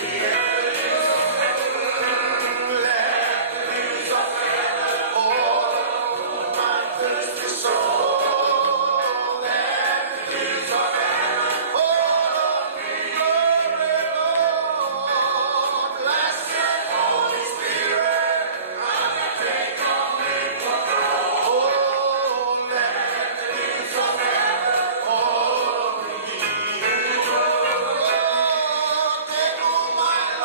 Take all my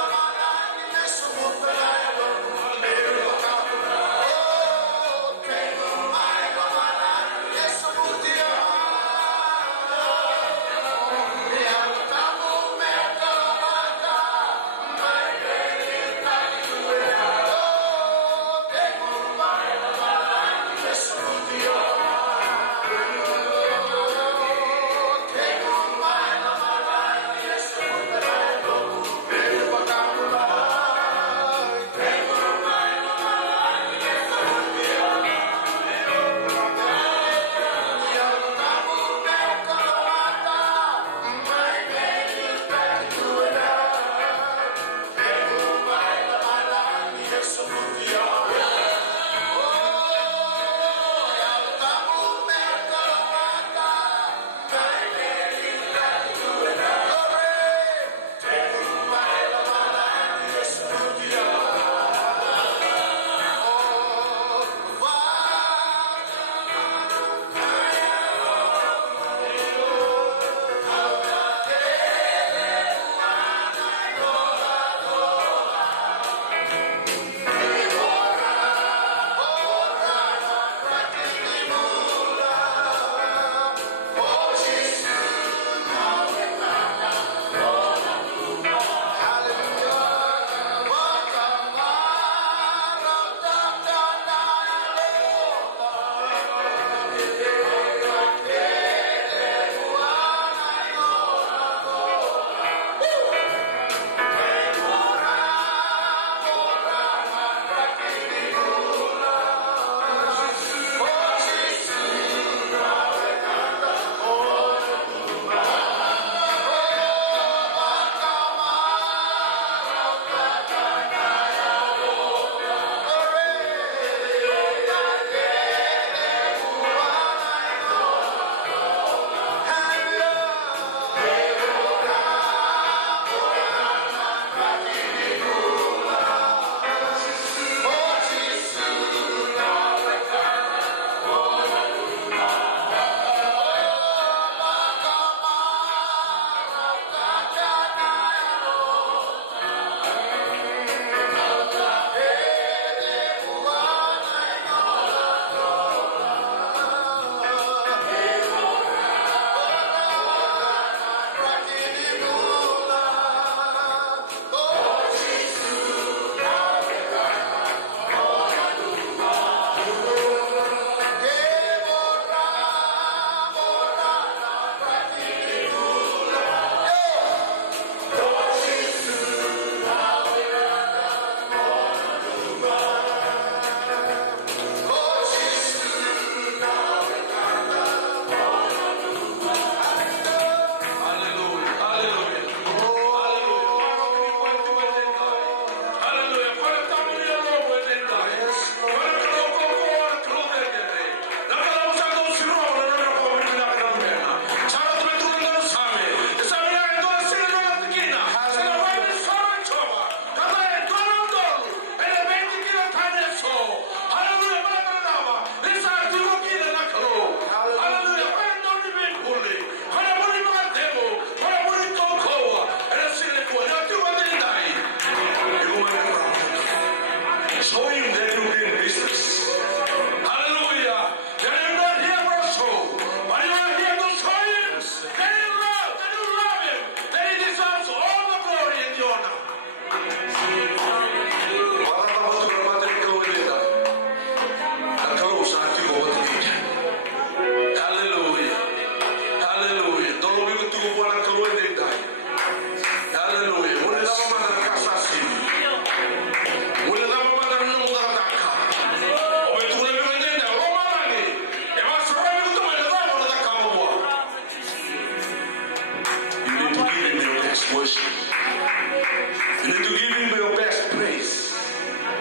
You need to give him your best praise.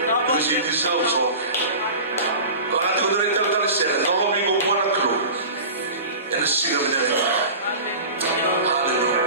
Because he deserves all. Kung ating director Garcia, no kami kumuha ng crew. And the sing of the Hallelujah.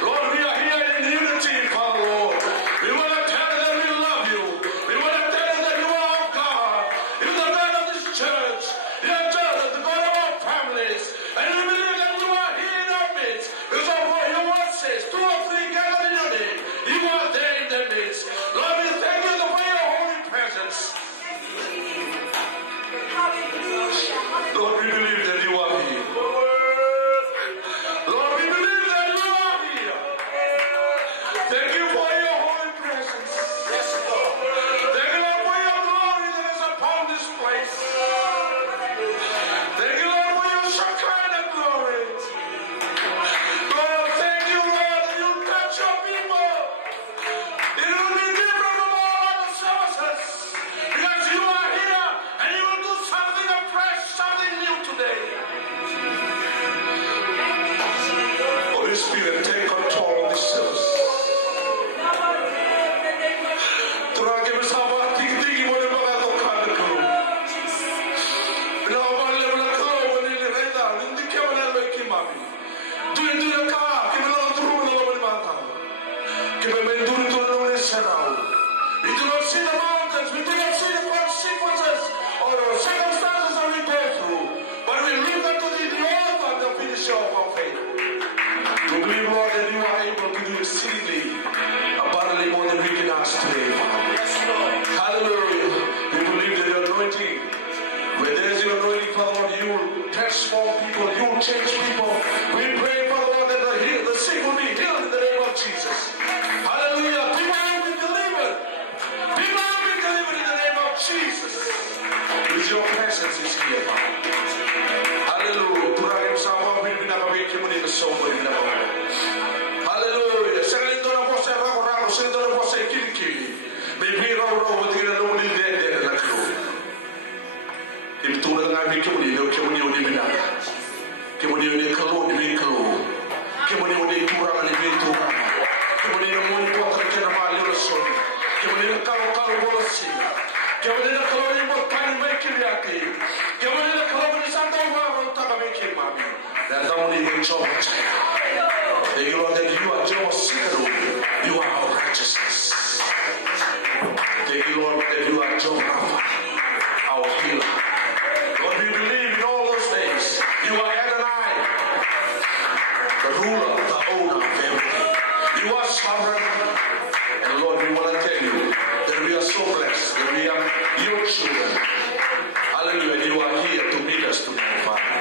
Lord, we are here in unity, Father, Lord. We want to tell them we love you. We want to tell them that you are our God. You're the God of this church. You're the God of our families. And we believe that you are here in our midst. Because your word says, 2 or 3 gathered in your name, you are there in their midst. Lord, we thank you for your holy presence. Lord, we believe that you are here. Lord, we believe that you are here. Thank you for your holy presence. Yes, Lord. Thank you, Lord, for your glory that is upon this place. Thank you, Lord, for your Shekinah glory. Lord, thank you, Lord, that you touch your people. It will be different from all other services because you are here and you will do something fresh, something new today. Holy Spirit, take control of this service. Turagi bersama tinggi-tinggi boleh mengatakan dekau. Bila abang lepas dekau, boleh reda. Nanti kemana lagi mami? Dua kah? Kemana turun dalam boleh mata? Kemana turun oleh serau? We do not see the mountains. We do not see the consequences or circumstances that we go through, but we look unto the author and the finisher of our faith. We believe, Lord, that you are able to do exceedingly abundantly more than we can ask today, Father. Yes, Lord. Hallelujah. We believe that your anointing, where there is your anointing, Father, Lord, you will transform people, you will change people. We pray, Father, Lord, that the sick will be healed in the name of Jesus. Hallelujah. People will be delivered. People will be delivered in the name of Jesus. With your presence is here, Father. Hallelujah. Turagim sama pinakabiki mo nito sa umay na mga. Hallelujah. Sa kalito na po sa rako-rako, sa kalito na po sa ikili-kili. May biraw-raw, at ginanong nilidende na nagkaroon. Ibitulad nga ibig kimuniyo ni binaka. Kimuniyo ni kalon, ibig kalon. Kimuniyo ni turang, ibig turang. Kimuniyo mo ni po at kinamali rason. Kimuniyo ni kalo-kalo bolasin. Kimuniyo ni kalon ni mo tayo may kiliati. Kimuniyo ni kalon ni santa umaron taga may kimami. Dahil daw ni mo chowa chaya. Thank you, Lord, that you are Jehovah Sikaro. You are our righteousness. Thank you, Lord, that you are Jehovah, our healer. Lord, we believe in all those things. You are Adonai, the ruler, the owner of everything. You are sovereign. And Lord, we want to tell you that we are so blessed that we are your children. Hallelujah. You are here to meet us tonight, Father.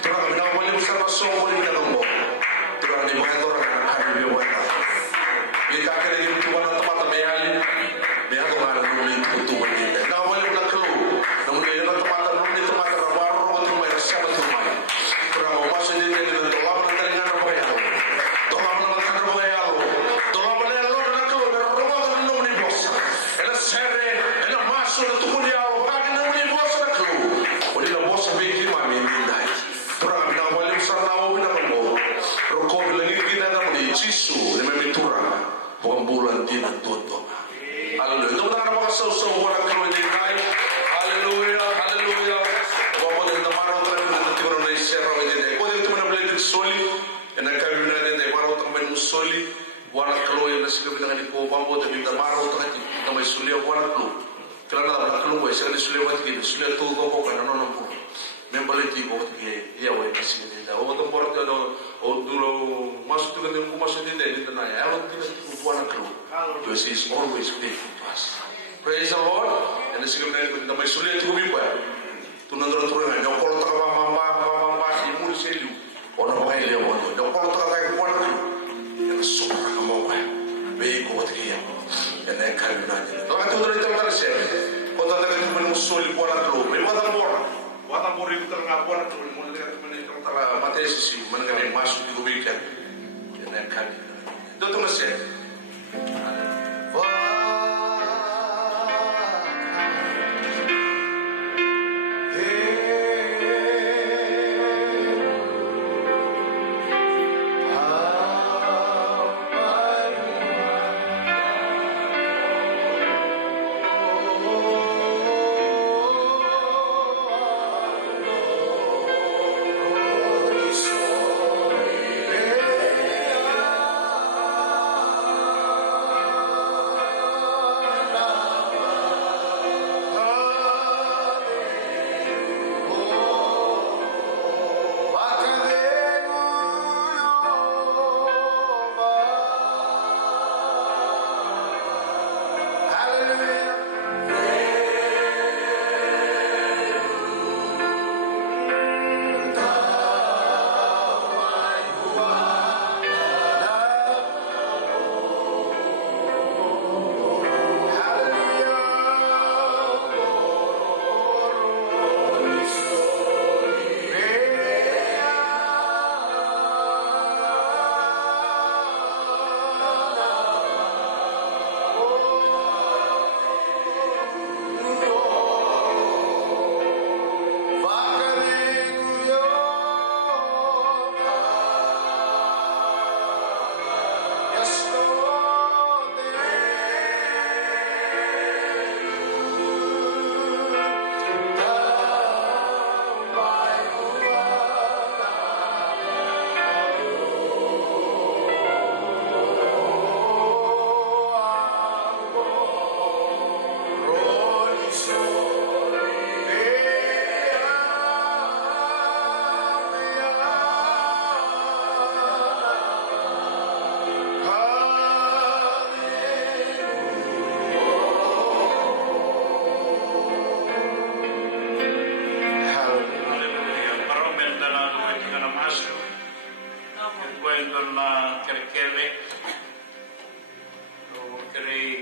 Terang minawali mo sa maso mo ni kanong mo. Terang di mga torang na kami biwata. Kita kaya yung tuwan ng tapat na mayalin. May ako nga na nung tutuwan din. Nawali mo na kalo. Namun yun ang tapat na nung nito makarabaro at yung may rasya at tumay. Terang mo maso din din nito. Dola mo na talingan ng bayalo. Dola mo na magkana ng bayalo. Dola mo na yung lord na kalo. Pero rumaga ng nung ni bosa. E la sere. E la maso na tukuni ako. Bakit nung ni bosa na kalo. Wali na bosa bigi mami. Terang nawali mo sa nawawin na mo. Pero kung bilangin kita naman ni Jisu. Ni may turang. Bukan bulan din ang todo. Hallelujah. Ito na napakasaw-saw walang kawin din tayo. Hallelujah. Hallelujah. Huwag mo din na maraw tayo na natin mo na isera ko din. Kung dito mo na bilay din soli. E nagkawin natin tayo maraw tayo may soli. Walang kaloy na sigabi na ganit ko. Huwag mo tayo na maraw tayo na may soli. Walang kalo. Kailan na walang kalo. Isa ka ni soli wati gini. Soli at tugo ko kaya nanon po. May baliti ko wati gini. Iyaway kasi gini. Huwag mo tayo ka o duro masuk dengan yang masuk di dalam itu naya. Kalau tidak kubuan kru, God is always faithful to us. Praise the Lord. And sekarang ini kita masih sulit tu bipa. Tu nanti orang yang kalau tak mama imul selu, orang lain yang orang. Yang kalau tak ada kubuan kru, yang semua orang mau apa? Baik kuat dia. Yang nak kali nanti. Kalau tu nanti kita ada siapa? Kalau tak ada kita menung sulit kubuan kru, memang tak boleh. Wata bori kita ngabuan kru, mulai dari kita mati sisi, mana kami masuk di kubikan. Yang nak kali. Itu tu masih.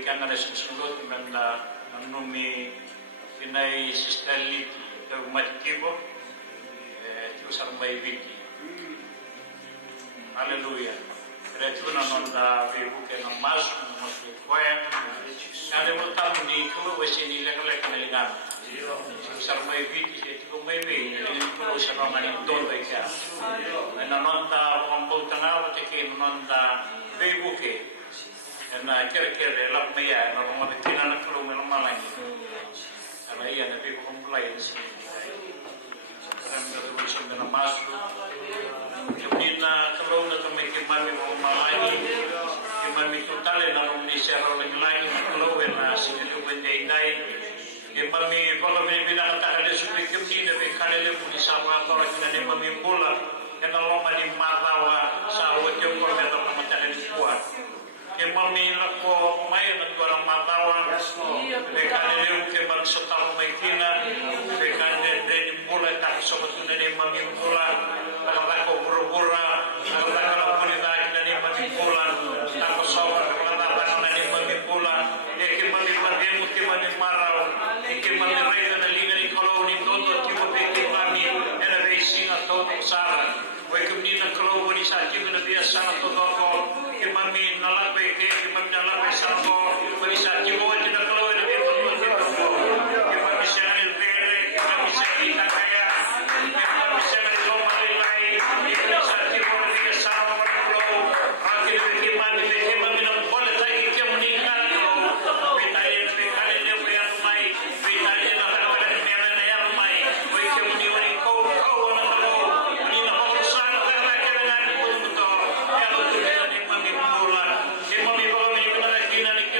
kanga na susunod na nanumi pinay sistaliti kag matitibo tu sarmay viti. Haleluya. Kretu na nonda vivu ke na masu mosli kwaya. Kale mo tamu ni ko wesi ni lekale kanalingan. Sarmay viti tu may we ni ko sa romani dondo ikya. Na nonda pambol tanawa te ke nonda vivu ke. Na kere lap maya na mo tina na kulo me malangi. Ala iya na vivu kumulay ni sini. Karena tulisan na masu. Kemina kalau na kami kemami mau malai, kemami tutale na rumni sero lagi kalau na sini bendai dai, kemami kalau bina kata ada supi kemina bekale pun sama kalau kita ni mami bola, kena lama di matawa sawat yang kalau kita mata ada kuat, kemami lako mai na tuara matawa, bekale leu kemami setar maitina, bekale dari bola tak sobat ni mami bola. Kalau pura-pura, kalau wanita kita ni manipulan, kalau sahabat kalau ni manipulan, ikan manipulan, ikan marau, ikan mereka dari negeri kalau ni tonton tiba tiba kami, ada racing atau saran, mereka ni nak kalau wanita kita ni biasa atau apa, kami nalak beke, kami nalak bersama, wanita kita wajib kalau ada betul betul, kami siapa bere, kami siapa kaya, kami siapa Kami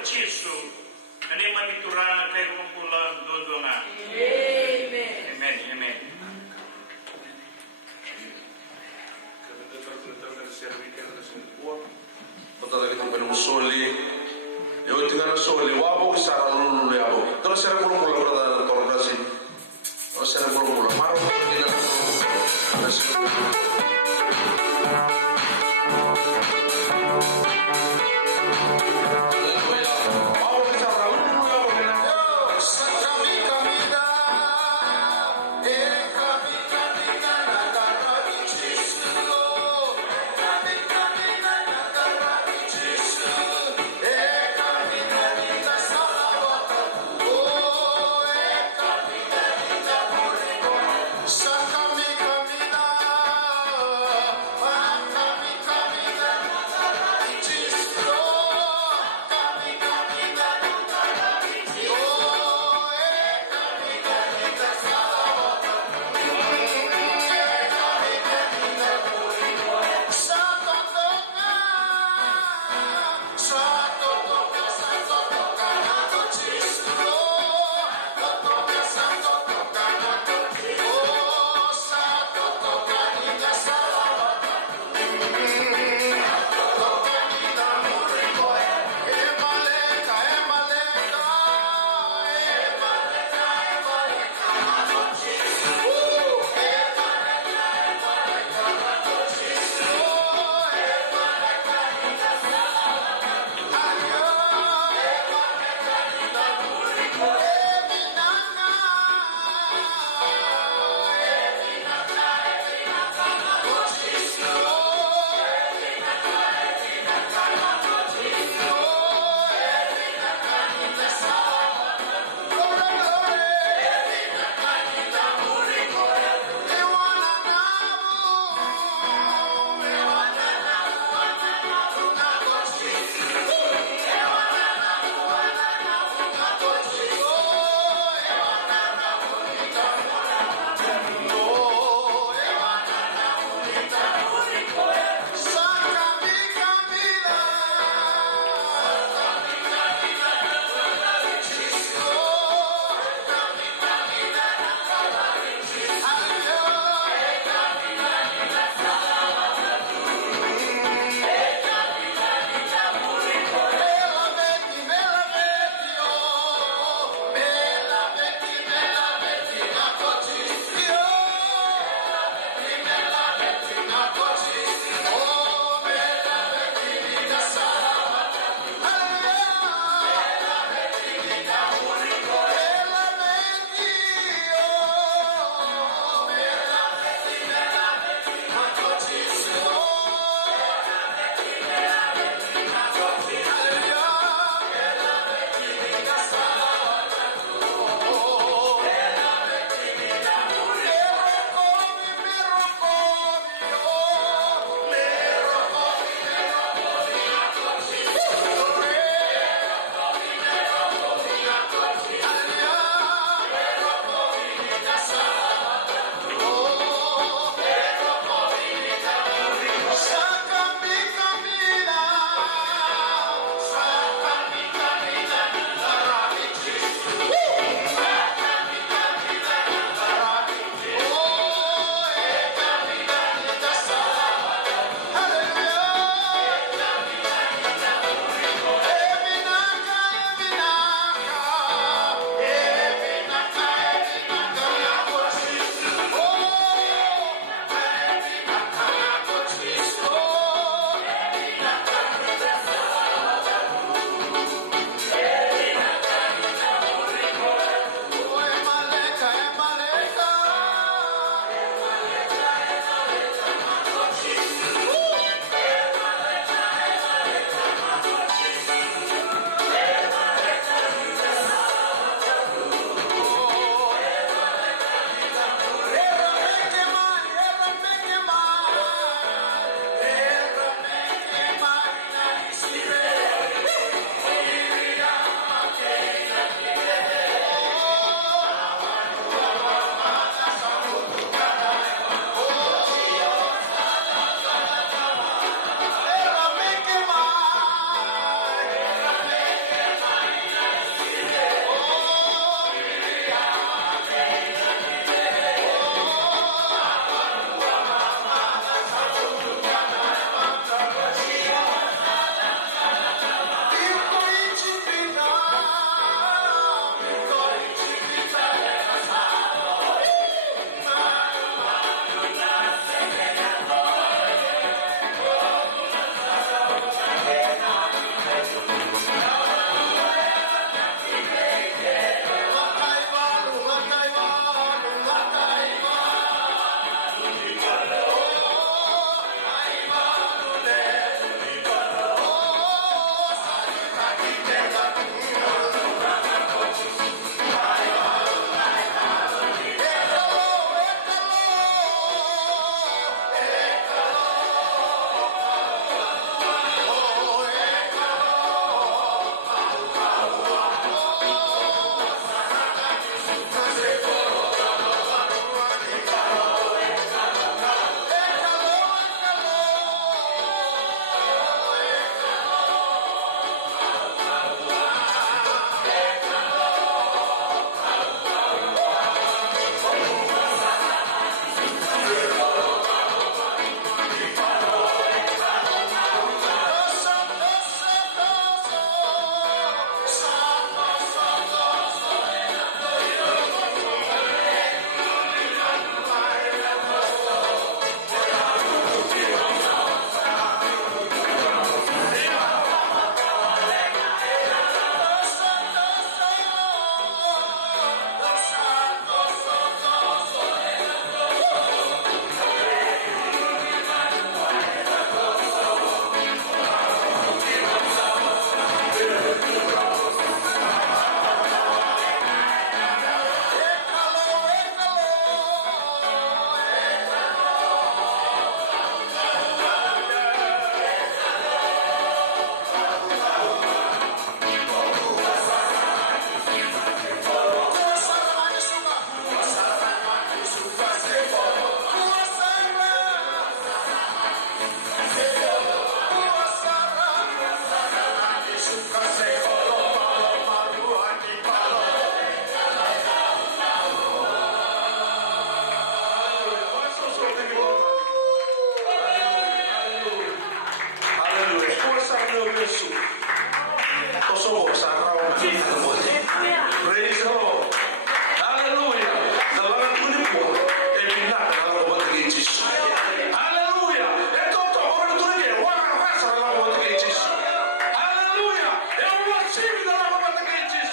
Yesu. Ani maniturana kay kumpulan dodonga. Amen. Amen. Potete che non soli. Io ti danno soli, wapo che sarà lulu le abo. Non sarà quello con la brada del tornasi. Non sarà quello con la mano che ti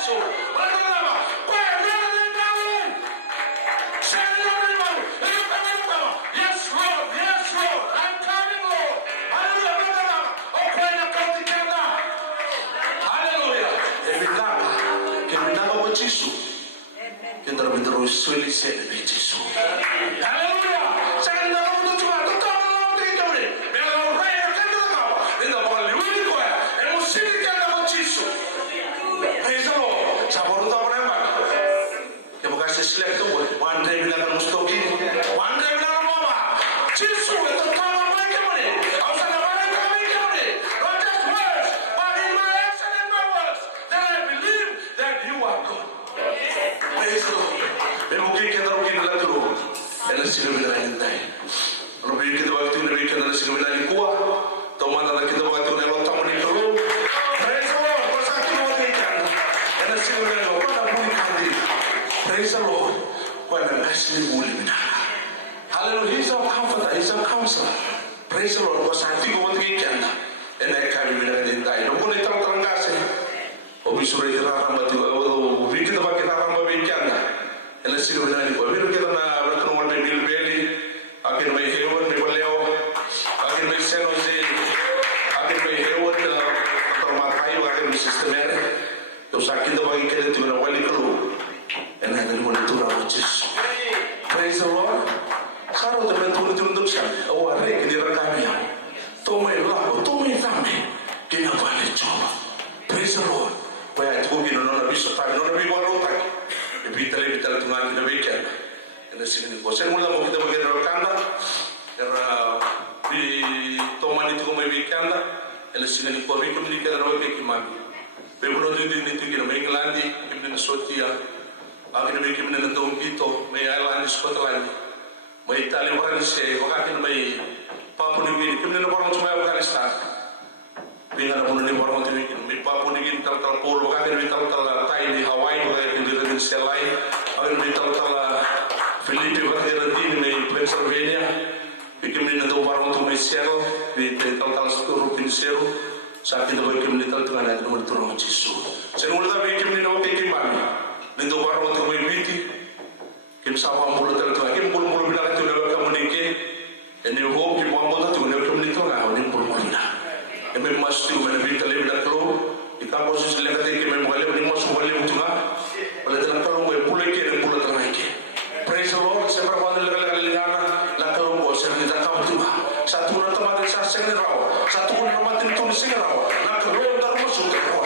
Yesu. Berkata, "Kue jangan kawin." Saya menerima. Ini pertama. Yes Lord, yes Lord, I'm coming Lord. Haleluya, berkata, "Oh kue nak kau tikanda." Haleluya. Kebinaka kwa Yesu. Kita terus sulit sekali Yesu. Haleluya. Saya nak kau cuma tukar lawan dia ni. Biar orang yang kena kau. Dia bakal liwin kau. Emosi dia nak Yesu. Praise the Lord. Sabar tu apa nama? Kita bukan select tu. One day bila kamu stoki. One day bila kamu apa? Yesu itu tahu apa yang kamu ni. Awak nak apa yang kamu ni? Not just words, but in my action and my words, that I believe that you are God. Praise the Lord. Mungkin kita mungkin dalam tu. Ela siga bila ini. Kalau kita waktu ini kita ela siga bila ini kuat. Tahu mana kita waktu iniเราtahu ni kalau. Praise the Lord. Pasal kita waktu ini kan. Ela siga bila ini apa nak boleh kali. Praise the Lord. Kau nak kasih boleh bina. Hallelujah. He's our comforter. He's our counselor. Praise the Lord. Pasal kita waktu ini kan. Ela kami bila ini dah. Kita boleh terang kasih. Obisuri kita ramai tu. Kita pakai ramai bincang. Ela siga bila ini. Bila kita nak berkenal dengan Bill Bailey, akhir mai Hayward ni boleh. Akhir mai San Jose, akhir mai Hayward atau Makai, akhir mai Systematic. Terus akhir tu bagi kita tu nak wali keluar. Enak ni boleh turun Yesus. Praise the Lord. Kalau teman turun siapa? Awak ni kini rekami. Tomai lagu, tomai kami. Kena balik coba. Praise the Lord. Bayar tu kini nona bisa tak, nona bisa baru tak. Bital tungan kita bikin. Ini sini. Saya mula mau kita bagian dalam kanda. Karena di toman itu kau mau bikin dah. Ini sini kau bikin ini kita rawat bikin mami. Beberapa ini kita mengelandi, kita sotia. Akhirnya bikin ini nanti kita, mengelandi Scotland, Italia orang ini, waktu ini Papua New Guinea, kita orang cuma Afghanistan. Bila pun ini orang itu bikin, Papua New Guinea tal pol, waktu ini tal Thai di Hawaii, waktu ini di Selai, waktu ini tal Filipi, waktu ini di Pennsylvania, bikin ini nanti orang itu Seattle, di tal Rupin Seattle, saat itu bikin ini tal dengan ada nomor turun Yesus. Saya mula bikin ini nama bikin mana, nanti orang itu bikin, kim sama mula tal tu, kim mula bilang itu nama kamu nikah, ini hope kim mula tu nama kamu nikah, nggak ini mula. Kami masih menjadi kalib dan kalau kita posisi lagi kita memulai ini masuk balik untuk pada dalam kalau mau pulang ke dan pulang lagi. Praise the Lord. Saya berkata lagi nak kalau mau saya tidak tahu tu. Satu orang tempat saya sendiri rawa, satu orang tempat itu sendiri rawa. Nak kalau dar masuk rawa.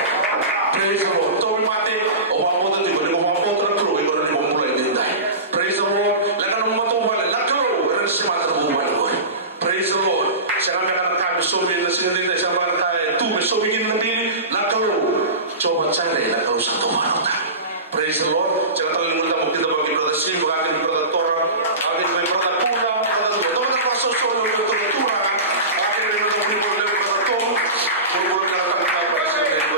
Praise the Lord. Tahu mati. Orang mau tu orang mau terus kalau orang mau mulai dia. Praise the Lord. Lalu mau tu balik. Nak kalau orang semua terbalik. Praise the Lord. Saya akan kami sobi sendiri. So begin nanti nak kalau coba cari nak kalau satu orang. Praise the Lord. Jangan terlalu mudah kita bagi brother Sim, bagi brother Tora, bagi brother Pula, brother Tora nak masuk solo brother Tora, bagi brother Tom, boleh nak apa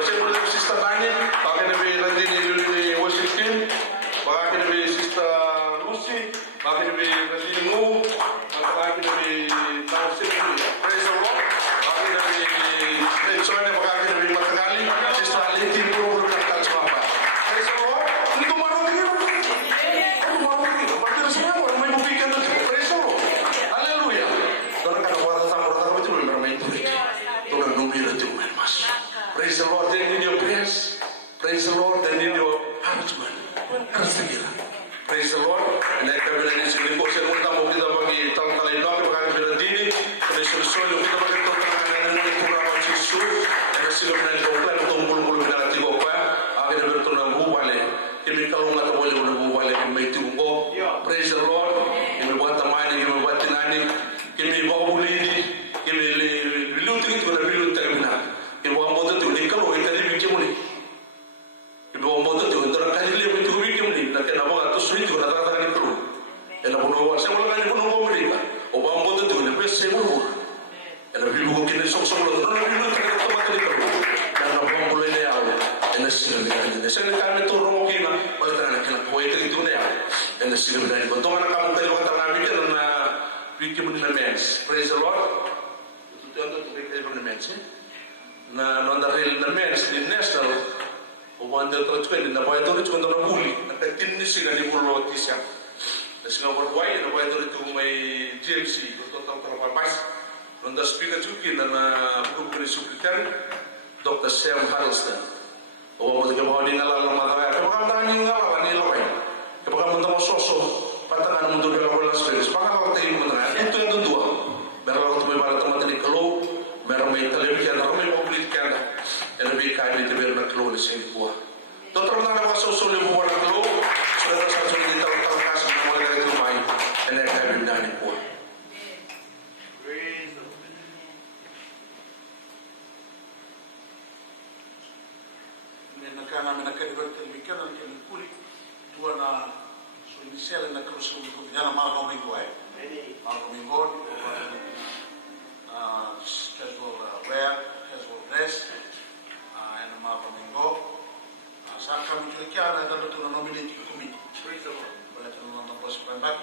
saya boleh sister Bani, bagi nabi Ranjini di Washington, bagi nabi sister Lucy, bagi nabi Ranjini Mu, bagi nabi Tausi. Praise the Lord. Bagi nabi soalnya bagi nabi Matangali, sister Aliti pun berkata semua. Praise the Lord. Itu baru begini. Berarti semua orang main buktikan tu. Praise the Lord. Haleluya. Orang kata orang sama orang itu belum main tu. Orang nunggu itu main mas. Praise the Lord. They need your prayers. Praise the Lord. They need your heart man. Harus segera. Praise the Lord. Mereka bilang di sini kau saya minta mau kita bagi tal-tal itu apa bagi bilang dini. Praise the Lord. Kita bagi tal-tal dengan program Yesus. Yang sudah pernah dilakukan tumpul-tumpul dengan hati bapa. Akhirnya bertolak bubale. Kami kalau nggak boleh bubale kami itu go. Praise the Lord. Kami buat tamani, kami buat tinani, kami bawa bulini, kami bilut itu ada bilut terminal. Kami bawa motor itu ni kalau kita ni bikin muli. Kami bawa motor itu antara kali lebih itu bikin muli. Nanti nama atau sulit itu rata-rata ni perlu. Enak pun awak saya boleh kali pun awak mereka. Bawa motor itu ni best seburu. Enak bilut kini sok-sok lalu. Nanti bilut terkata mati ni perlu. Dan awak boleh ni awak. Enak sini ni. Saya ni kami tu orang kina. Boleh terang kena kau itu ni awak. Enak sini ni. Betul mana kamu tadi kata nabi kan na bikin muli mens. Praise the Lord. Itu tu bikin muli mens. Na nanda real mens di national. Uban de to chuen na pai to chuen na muli na ka tin ni singa ni bulo tisya na singa wai na pai to mai GMC to pa mais on the speaker chuki na group secretary Dr. Sam Harrelson o mo de mo ni ngala la ma ka ka ka ni ngala ni lo ka ka mo mo soso patangan mo de la bola stress pa ka ka tin mo na ito yung dua pero to may para to matini kalo meron may television na may public ka na lebih kaya di teber na kalo ni sing kuah total na mga soso ni buwan na kalo sa sa sa ni taw kasi mo na ito may and then kaya na ni kuah Nakana menakadibat demikian dan kami kulit dua na so inisial na krusu ko diana mago minggo casual wear casual dress and mago minggo sa kami kira na dapat tu nominate committee boleh tu nonton bos pembat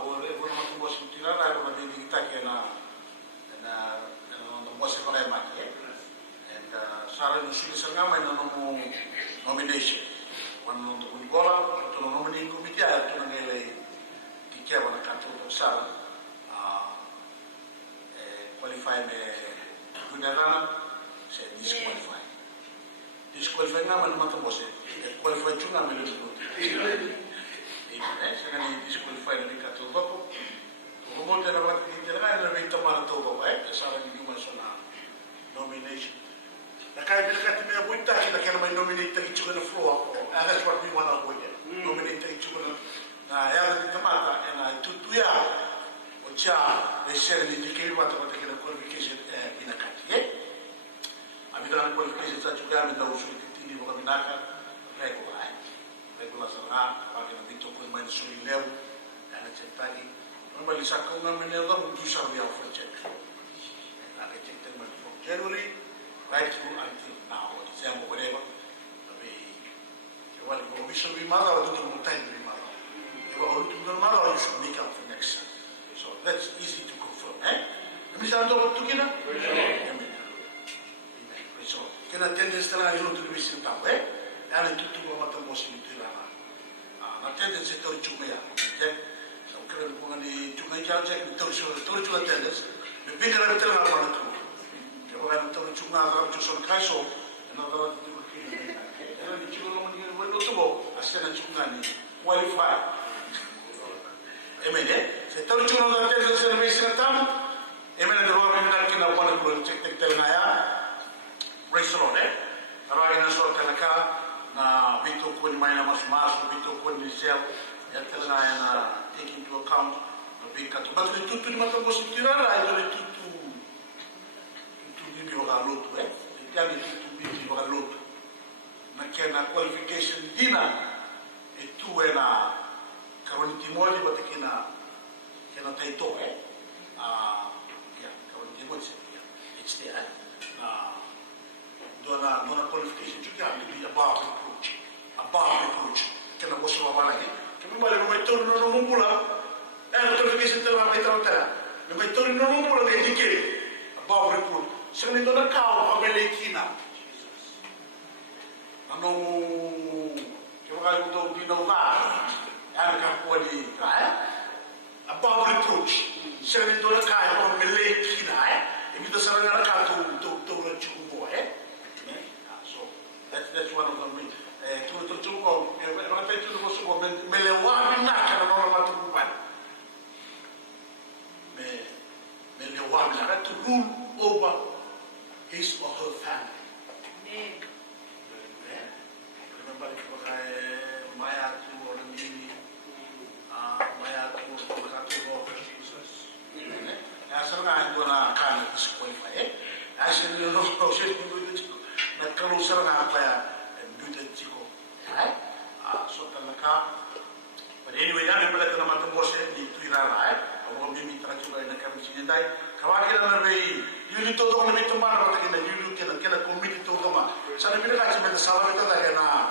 oleh pun makin bos tira na ko na kita kena nonton bos pembat saran usul sanga may nomo nomination wan no gola to nominate committee to ngele kikia wana kanto sa qualify me gunarana se disqualify nga man mato bose qualify chunga me lo se ngani disqualify ni kanto bako mo te na bakti te na me tomar to bako saran ni mo sona nomination na kaya pinakati may abuita sila kaya may nominate ang itsura na floor that's what we want to avoid nominate ang itsura na yara di tamata na tutuya o siya na siya na hindi kayo matapata kaya qualification pinakati amina na qualification sa juga amin na usul hindi mo kami naka regular sa nga kapag na dito po may nasuli level na check tagi ang balisa ko nga minela mo do sa real for check naka-check tayo from January right through until now, or December, whatever. We should be mother or do the time to be mother. You should make up for next year. So that's easy to confirm. Let me start over together. Amen. So, can attend this time to the vision town, and to what the most in Tirana. Attendance at Torchumea. So, can only to make out check with Torchu attendance. The bigger I tell her one. Orang tahu cuma orang tu soal kaso, orang tu berkini. Orang ni cuma orang ni berdoa tu bo, asal nak cuma ni qualify. Amen. Saya tahu cuma orang tu servis natam. Amen. Dua orang nak kena buat kalau cek cek naya. Restaurant Kalau ada soal kanaka na bitu pun main mas bitu pun di sel. Yang naya na take into account. Bikat. Betul itu tu macam bos kira lah. Itu tu. Bibi waka luto itiani bibi waka luto na kena qualification dina itu na kawan timoli bate kena taito kawan timoli it's there dona qualification juga bibi above reproach kena bosu mama lagi kami balik rumah itu nono mula qualification telah kita utara rumah itu nono mula lagi dikit above reproach Sini tu nak kau pembeli Cina. Anong kaya kalau tu di Nova, yang kau di, above reproach. Sini tu nak kau pembeli Cina, ini tu sebenarnya kau tu cukup So that's one of them. Tu cukup. Orang tu cukup melewati nak kalau orang batu bukan. Melewati nak tu rule over his or her family. Remember Maya tu orang ini, Maya tu orang Jesus. Asal kan tu nak kan disqualify. Asal ni orang proses itu nak kalau serang apa ya, duit ciko. So terlaka. But anyway, yang boleh kita makan bos ni tu irarai. Orang bimi teracubai nak kami sini dai. Kawan kita nak beri. Yuli todo orang itu mana orang kita yuli kena komiti todo mah. Sana bila kaca kita salah kita dah kena.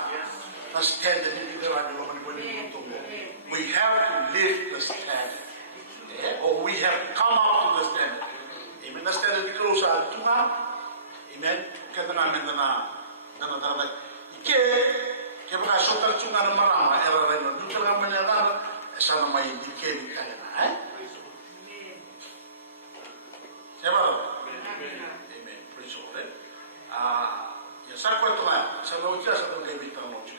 Stand jadi kita ada orang boleh untuk. We have to live the standard, or we have come up to the standard. Amen. The standard di close al Tuhan. Amen. Kita nak mendana dana ke baka sotar chunga na marama era rena du tala manya dana sana mai di ke di kaya na Eba amen praise the Lord ya sa ko to ma sa no cha sa to ke bi ta no chu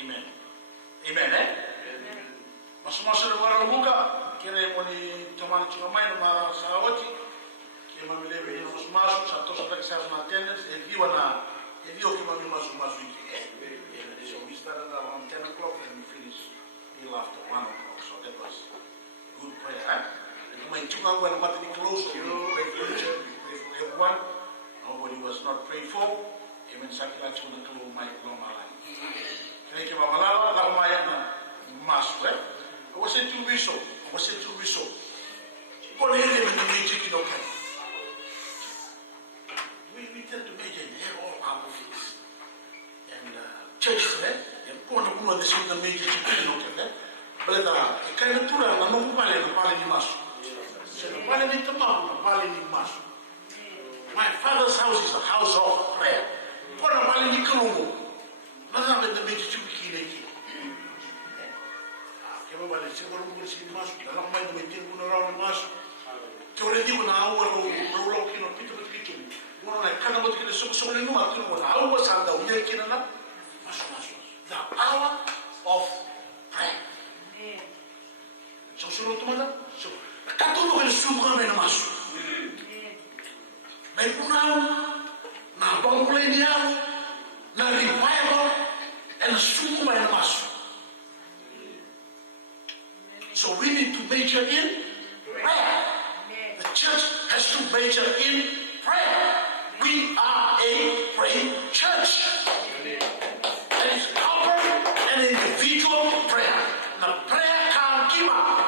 amen amen mas de wara muka kere moni tomar chunga mai na sa oti ke ma mele be no mas sa to sa sa na tennis e viwa na e dio ke ma mas so we started around 10 o'clock and we finished a little after 1 o'clock so that was good prayer my chunga when mati ni close you pray for each pray for everyone nobody was not prayed for even sakila chunga kalo mai no malai kaya ke mamalala la maya na mas was it too so ko le le ni chiki do kai we tend to make it all out of it and church and ko na kuma da shi da make it chiki do kai bala kai na tura na no pale na pale ni mas pale ni tama pale ni mas my father's house is a house of prayer ko na pale ni kalungu na na da make it chiki ne ki kema bale seguro mo si mas dalam mai do tin ko na raw mas to le di ko na awu ro ki no pito mo na kana mo ki so le no atu mo na awu sa da uye ki na mas the power of prayer so no to mala so katulu ko su ko na mas mai kuna na bangule dia na revival and su ko na mas so we need to major in prayer. The church has to major in prayer. We are a praying church. And it's corporate and individual prayer. The prayer can't give up.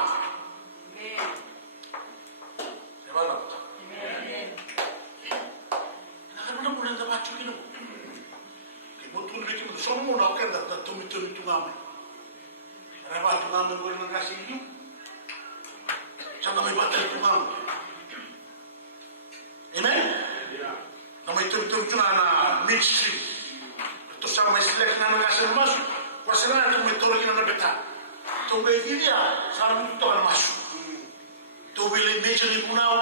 Amen? Namai tu na ministry. Tu sama istilah na ngasih masuk. Kuasa tu metode kita na beta. Tu beginia sama tu kan masuk. Tu boleh meja ni punau.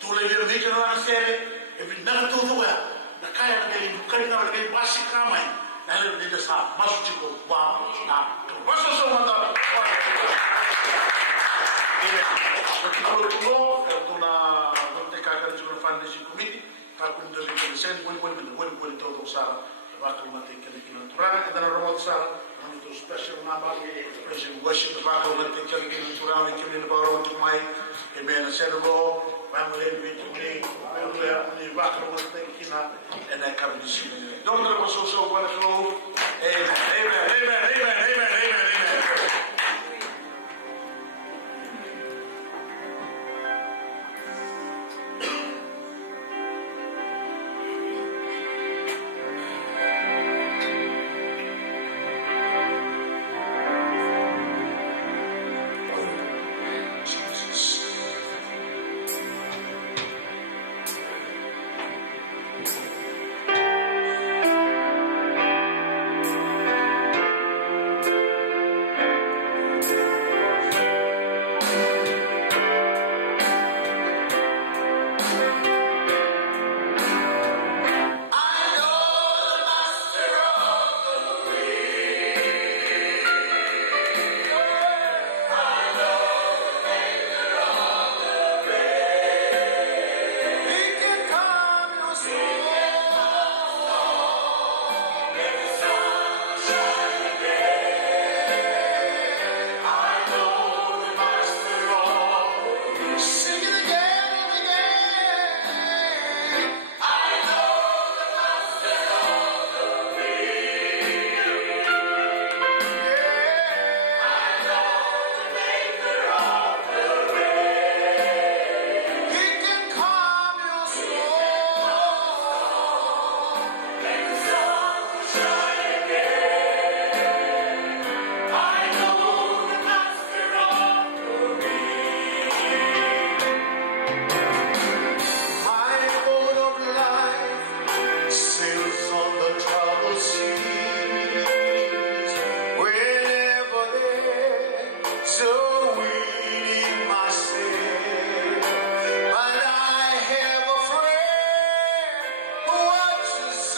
Tu boleh meja na sere. Ebi na tu tu ya. Na kaya na kaya bukan na kaya basi kamai. Lalu dia sah masuk cikgu. Wah, na. Masuk semua tu. Kalau tu na kagak juga foundation committee kakun dari sen boleh tahu sara waktu mati kena turang dan orang sara itu special nama special worship waktu mati kena turang kena baru untuk mai amen servo banglen ini waktu mati kena and I come this don't know so what so amen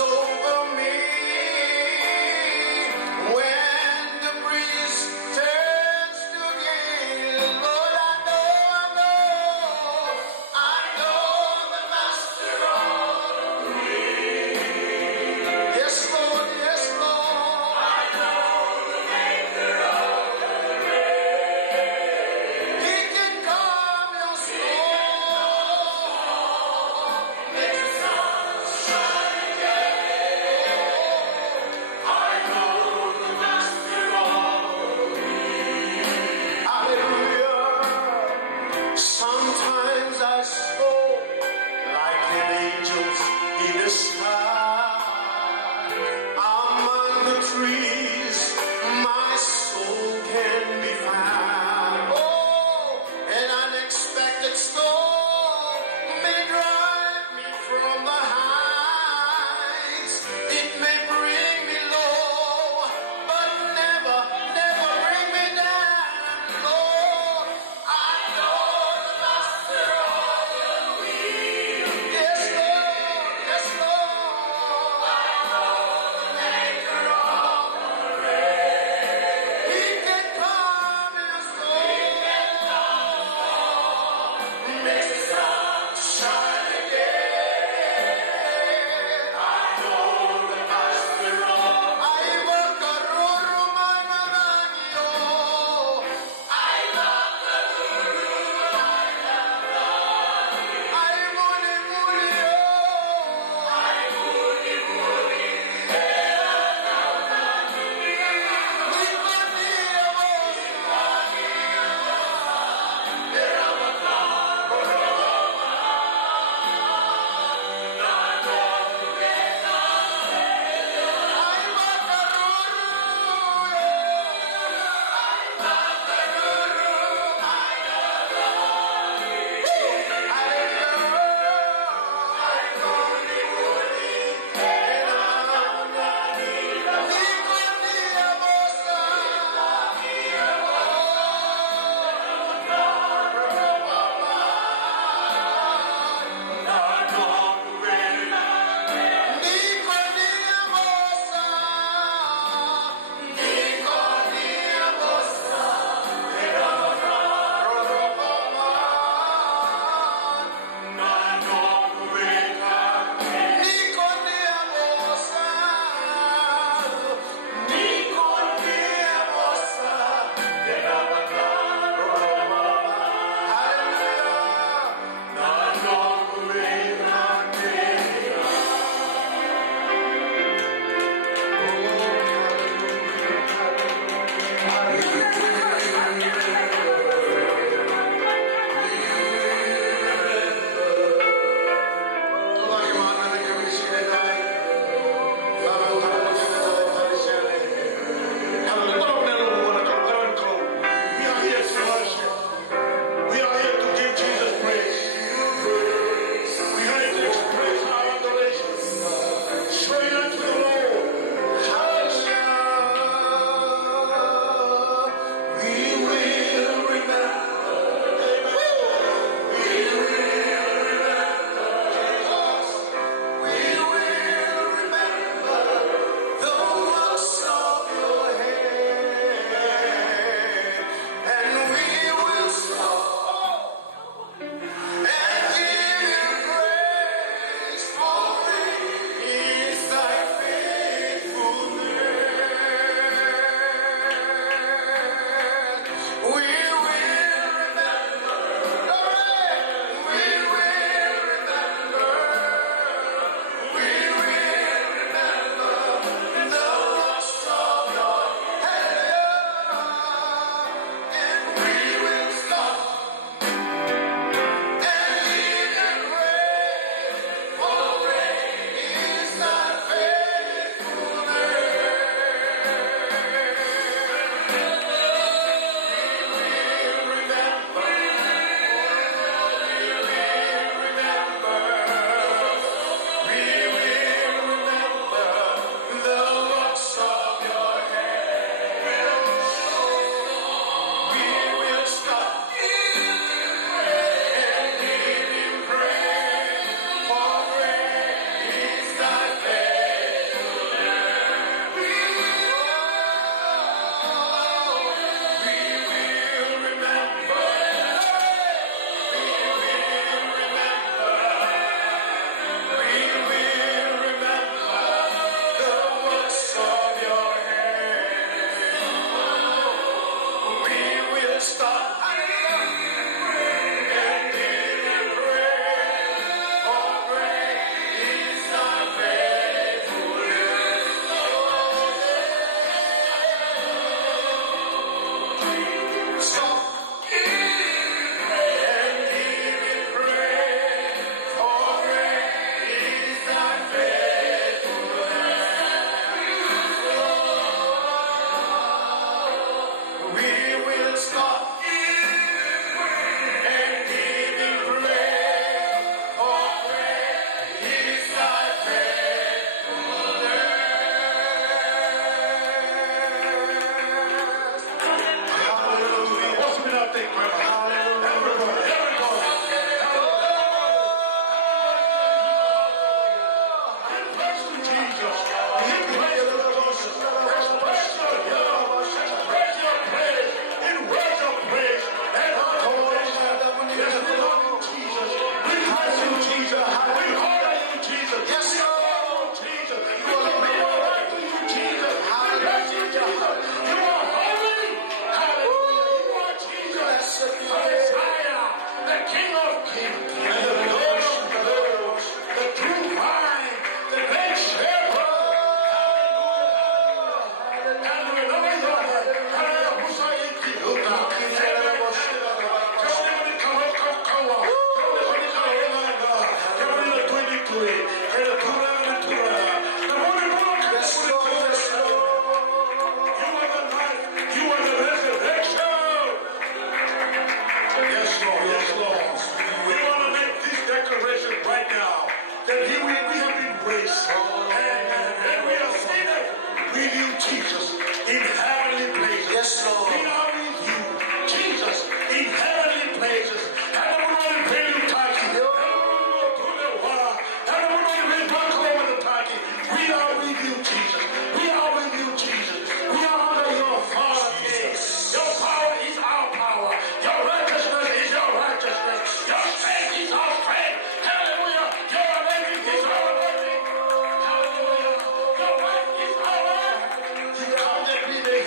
over me. When the breeze turns to gale, Lord, I know the Master of the wind. Yes, Lord, yes, Lord. I know the Maker of the rain. He can calm your storm. Make the sun shine again. with you, Jesus, in heavenly places. Yes, Lord. We are with you, Jesus, in heavenly places. Everybody pay you party. Everybody go to the water. Everybody pay back over the party. We are with you, Jesus. We are with you, Jesus. We are under your authority. Your power is our power. Your righteousness is your righteousness. Your strength is our strength. Hallelujah. Your anointing is our anointing. Hallelujah. Your life is our life. You come that we may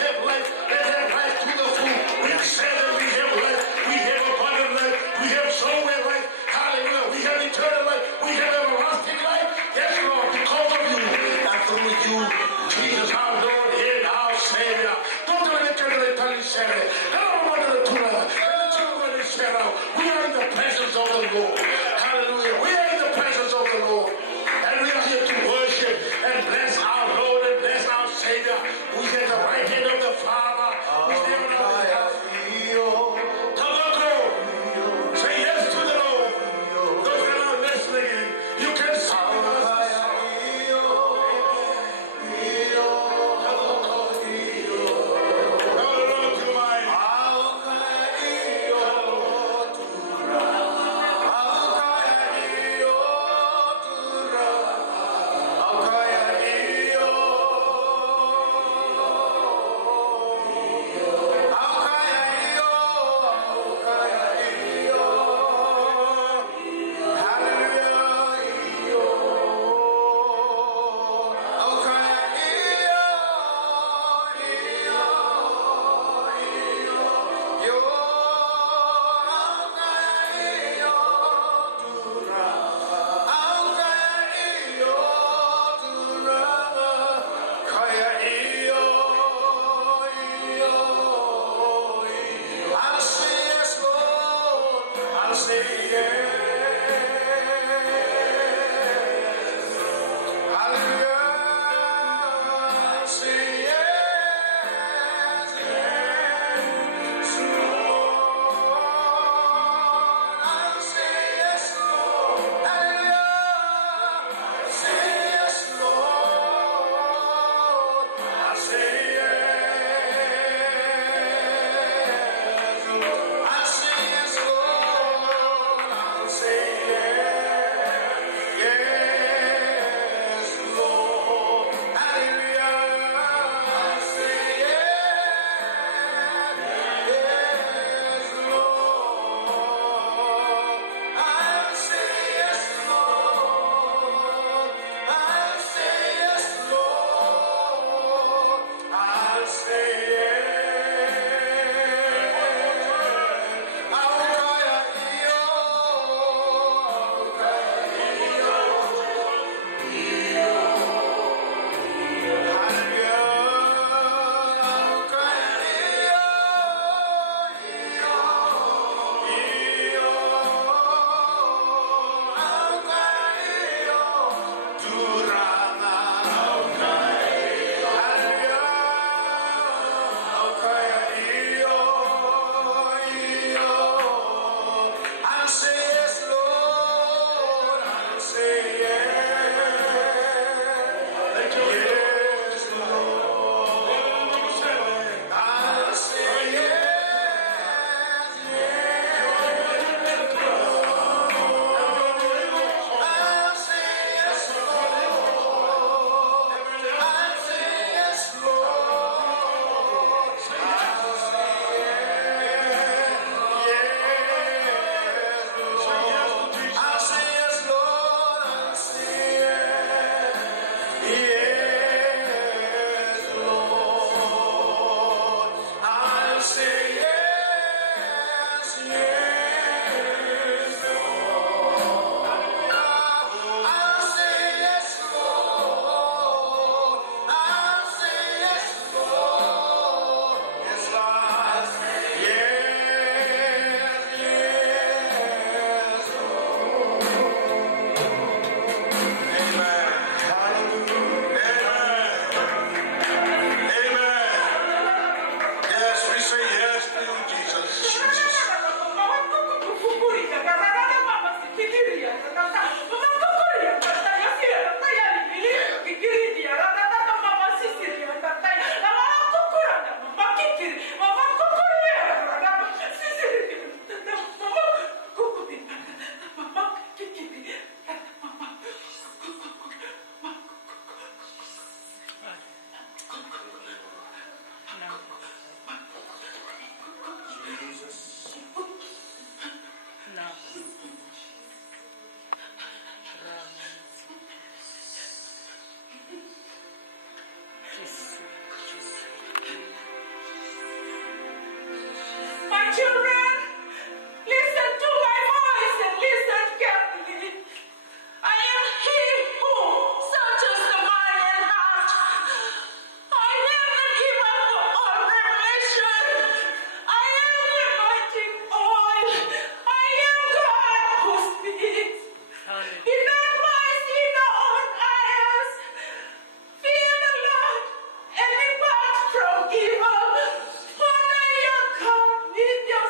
children, listen to my voice and listen carefully. I am he who searches the mind and heart. I am the giver of all revelation. I am the anointing oil. I am God who speaks. In that voice, in our own eyes, fear the Lord and depart from evil. Honor your God with your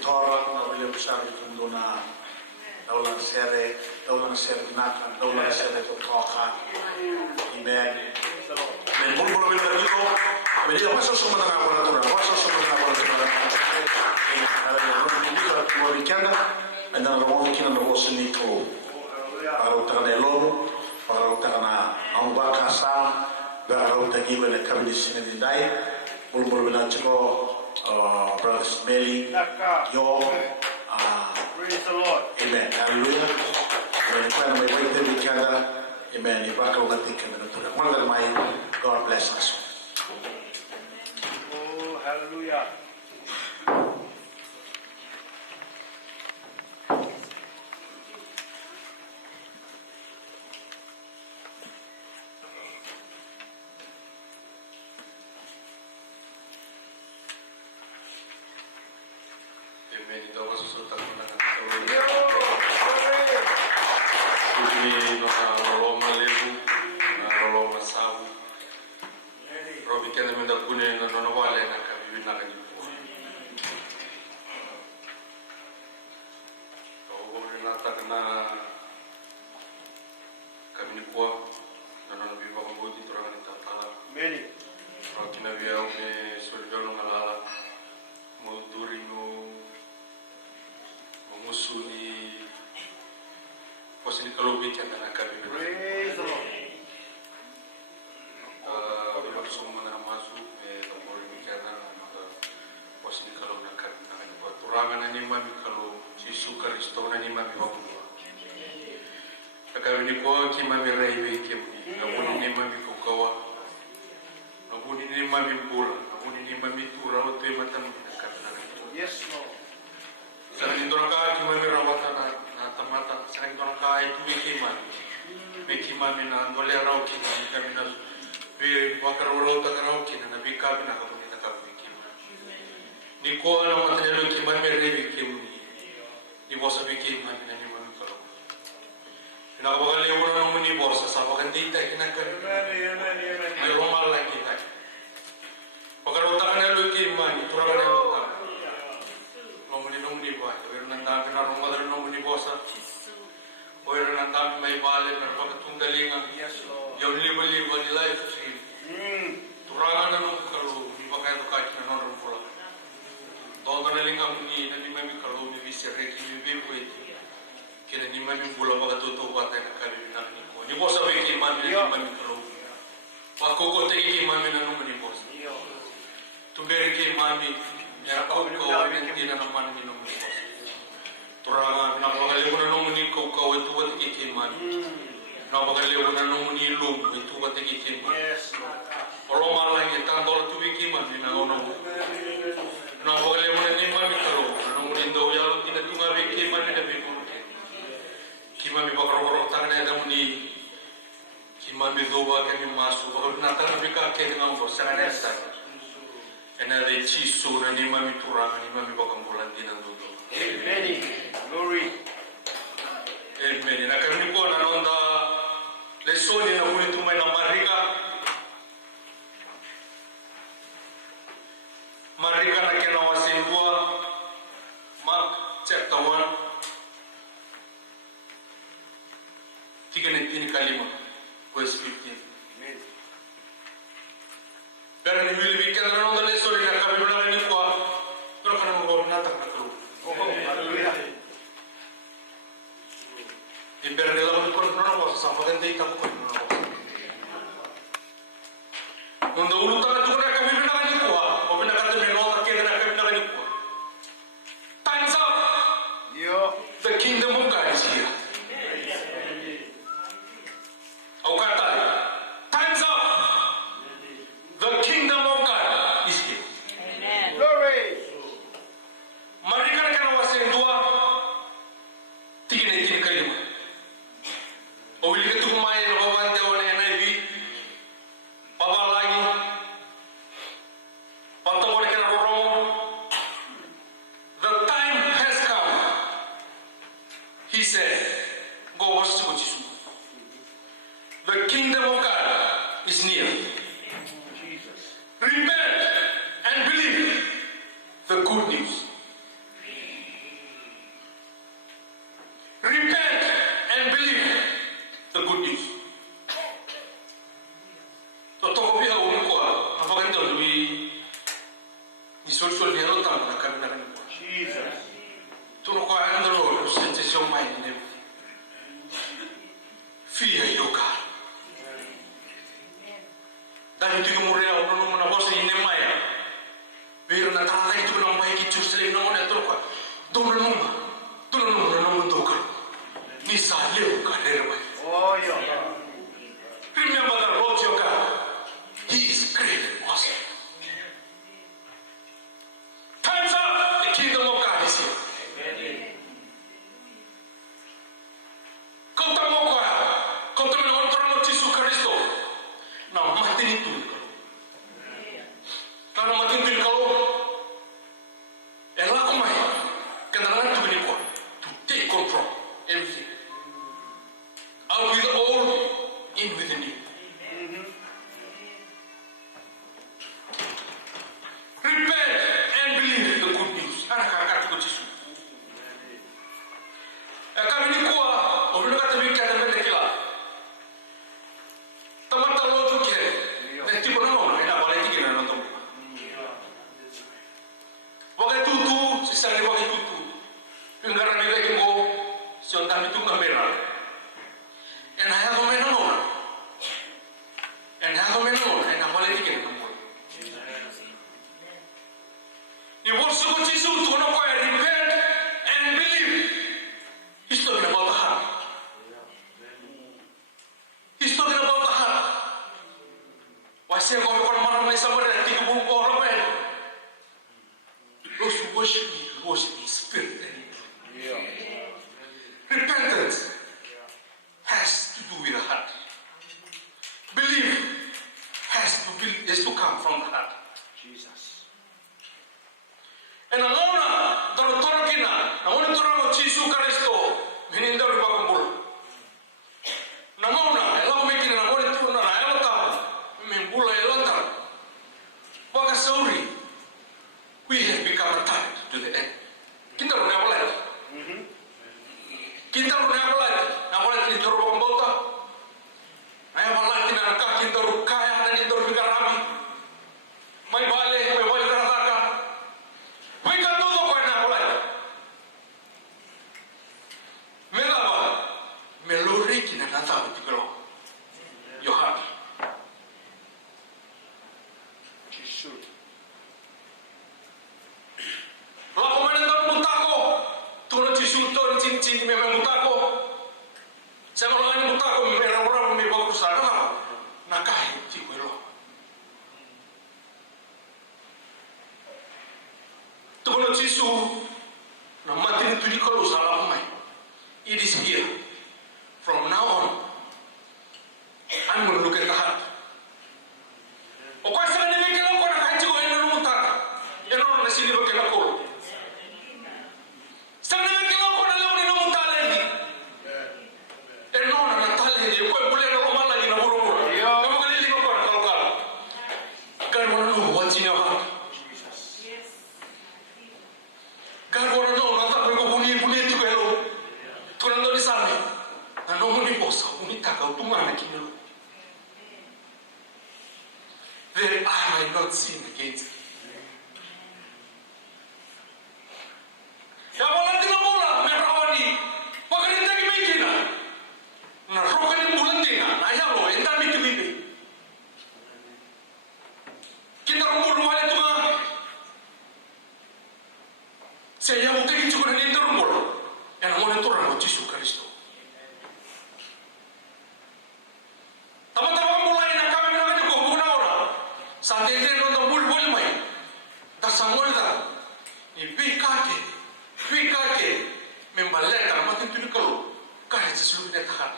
Tora, na William Sari Kunduna, Daulang Sere, Nakan, Daulang Sere Toka. Amen. Men bulbul bila dito, media pasal semua dengan aparatur, pasal semua dengan aparatur. Kalau yang ini kalau kita bicara, anda orang kita nak buat seni tu, kalau tak ada elok, kalau tak ada angba kasar, kalau tak ibu nak kami di sini di day, bulbul bila cakap, brother Smelly, yo, Praise the Lord. amen, hallelujah. When kita nak berbicara bicara. Amen. Ibakaw natin kami ng tulad. God bless us. Oh, hallelujah. Amen. Ito ang masusultan ko na Ujuli nakaloloma levu, nakaloloma sabu. Robi kena menda kune na nonawale na kabibi na kanyipo. Ogo rinata na kabinikwa na nanabiba kumbuti turang nitatala. Many. Robi kinabia ume surigalo ngalala. Muduri no musuni posini kalubi kaya na kabibi. Praise the Lord. Bila semua na masuk nomor bicara posini kalau nak turangan ni mami kalau Yesus Kristus ni mami waktu. Kalau ni kau mami raibi kemuni, namun ni mami kukawa, namun ni mami pula, namun ni mami turau tu matan dekat nak. Yes, Lord. Sekarang itu orang mami rawatan na tamata. Sekarang itu orang itu mami na boleh rau kita kami na bi wakar rau tak rau kita na bi kami na kami na kami kita. Ni ko na matanya lo mami rebi kami. Ni bosa bi mami na ni mami kalau. Ina ko bakal lewo na mo ni bosa sa bakal dita kina kan. Amen. Ni romal la kita. Bakal utak na lo mami turang na utak. Nomuni ba, pero nandang na romal na nomuni bosa. Oira nandang may bale na pagtunggalingan. Yes, Lord. Yung liba-liba nila ito sige. Turangan na nung karo, hindi ba kaya kahit na nung pula. Doon ka naling ang ni mami karo, may visireki, may bibo ito. Kaya ni mami pula magatuto ba tayo na kalibinan ni ko. Ni ko sabi kay mami na ni mami karo. Pagkukote kay mami na nung ni boss. Tuberi kay mami, meron ko hindi na naman ni nung ni boss. Turangan, napakaliw na nung ni ko ito ba kay mami. Napakaliw na nung ni lum, ito ba kay mami. Yes, Lord. Orang malang kita kalau tu bikin mami na orang. Na boleh mana ni mami kalau, orang murindo yang tidak tu mami bikin mami dah bikin. Kimami bakar orang tak ada muni. Kimami doa kami masuk, bakal nak nak bikin kek dengan orang serangan saja. Ena de cisu ni mami turang ni mami bakal bulan di nandu. Amen. Glory. Amen. Nak kami pun anonda lesson ni nak boleh tu main Amerika. Marika na kinawasin ko, Mark chapter 1, tiga kalima, verse 15. Pero ni wilibigyan na nung lesson na kami na ni ko, pero kanang mga natak na kalo. Oh, hallelujah. Di pero nila ko ko sa paganda ita ko. Kung ulo ta to na kami na ni ko, o pinakata ni nota kaya na kami na ni ko. Time's up. Yo. The kingdom of God is here. Kata, time's up. The kingdom of God is here. Glory. Marika na kanawasin dua, tigil kayo. O wili ka tukumayan na babante o na NIV, babalagi, pantawar ka na rorong. The time has come. He said, go watch to Jesus. The kingdom of God is near. Repent and believe the good news. sele na mone troka. Dona numa doka. Ni sa leo ka rewa. Oh, yeah. Remember the Lord your God. He is great and awesome. Time's up. The kingdom of God is here. Kau tak mau kau ya? Kau tak mau orang Yesus Kristus. Nah, mati itu. Karena mati itu kalau elak kau mai, kendaraan tu beri kau to take control everything. I'll be all in within you. Repent and believe in the good news. Anak-anak itu Yesus. Kami ni kuah, orang kata bikin dan benda kila. Tamat tahu tu kira. Nanti pun orang nak balik tiga nak nonton. Waktu tu sisa ni waktu tu. Penggaran ni lagi mo, siontan itu nak benar. And I have a man on. And I have a man on. And I balik tiga nak nonton. Ni worship Yesus tu nak kau repent and believe. He's talking about the heart. He's talking about the heart. Why say God for man may somewhere that think about all of it? Those who worship me, worship in spirit and in truth. Repentance has to do with the heart. Belief has to come from the heart. Jesus. And alona darutora kina, namoni torano Yesus Kristo, meninda uri bakumbul. Namona, ela mekina namoni tuna na ela tahu, membula ela tahu. Waka sorry, we have become attached to the end. Kita udah mulai. Kita udah mulai. Namoni ni toru bakumbota. Ayah mulai kina nakak kita uru kaya dan kita uru bikarami. Mai bale ratakan. Mereka todo kau nak mulai. Mereka apa? Melori kina nata betul kalau Yohan. Jesus. Lalu mana tahu mutako? Tuhan Yesus tu cincin memang mutako. Saya kalau ini mutako memang orang memang bagus sana. Nakai cikgu lo. Tuhan Yesus nama ini pilih kalau salah mai. It is here. From now on, I'm going to look at the heart. Okey, sekarang ni kita kau nak kaji kau ini rumah tak? Yang orang nasi ni berkena kau. Sekarang ni kita kau nak lawan ini rumah tak lagi. Yang orang nak tak lagi. Kau boleh nak rumah lagi nak buru-buru. Kamu kali lima kau nak kalau. Kan orang lu wajib apa? Kan orang tu nanti mereka bunyi tu kalau tuan tu di sana, anda mesti bosan, mesti tak kau tu mana kini lo. There I might not sin against you. Ya bola tidak bola, mereka ni, pakai ni tak bikin na, na rokan ni bulan tina, ayah lo, entar bikin bikin. Kita rumur rumah itu mah, saya mau pergi cukup ni entar rumur, yang mau itu orang Yesus Kristus. Teman-teman mulai nak kami nak kau bukan orang. Saat ini nonton boleh main. Tak sampai dah. Ini pikake, membalik kalau mati pilih kalau kaya sesuatu dia tahan.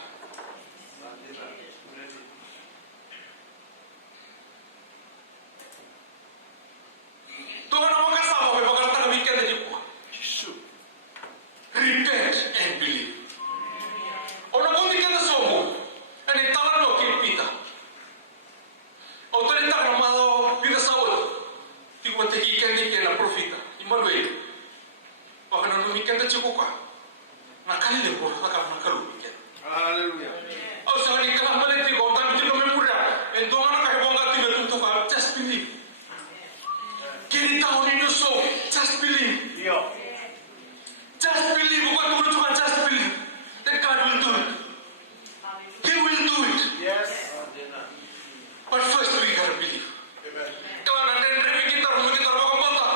Tuhan nama kasih apa? Memang kata kami kian dari kuah. Repent and believe. Orang pun kita semua. Ini talan lo kita. Otorita ramado vida saúde. Tigo te kikan ni kena profita. Imarwe. Bahkan nanu mikan te cukup. Nakali le por tak nak kalu mikan. Hallelujah. Oh sangat ni kalau balik ti kau tak tigo memura. Endo anak kaya bonga ti betul tu kau just believe. Kini tahu ni no so just believe. Yeah. Just believe bukan tu cuma just believe. Then God will do it. He will do it. Yes. But first we gotta believe. Kalau nanti kita rumah kita bawa kota,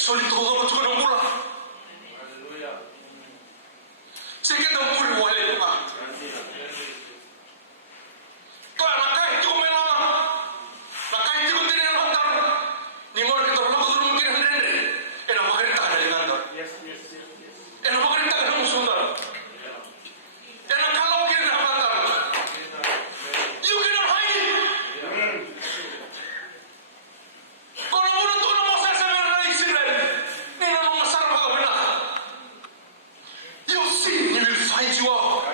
Soli todo lo que tú no mula. Se queda muy guay, pa. Toda la calle tú me la calle tú tienes los datos. Ni modo que todos los otros no quieren leer. Era mujer está llegando. Era mujer está dejando un sondado. Era calor que era mandar. You cannot hide it. Con uno tú no vas a saber nada de Israel. Ni no vamos a salvar nada. You see, he will find you out.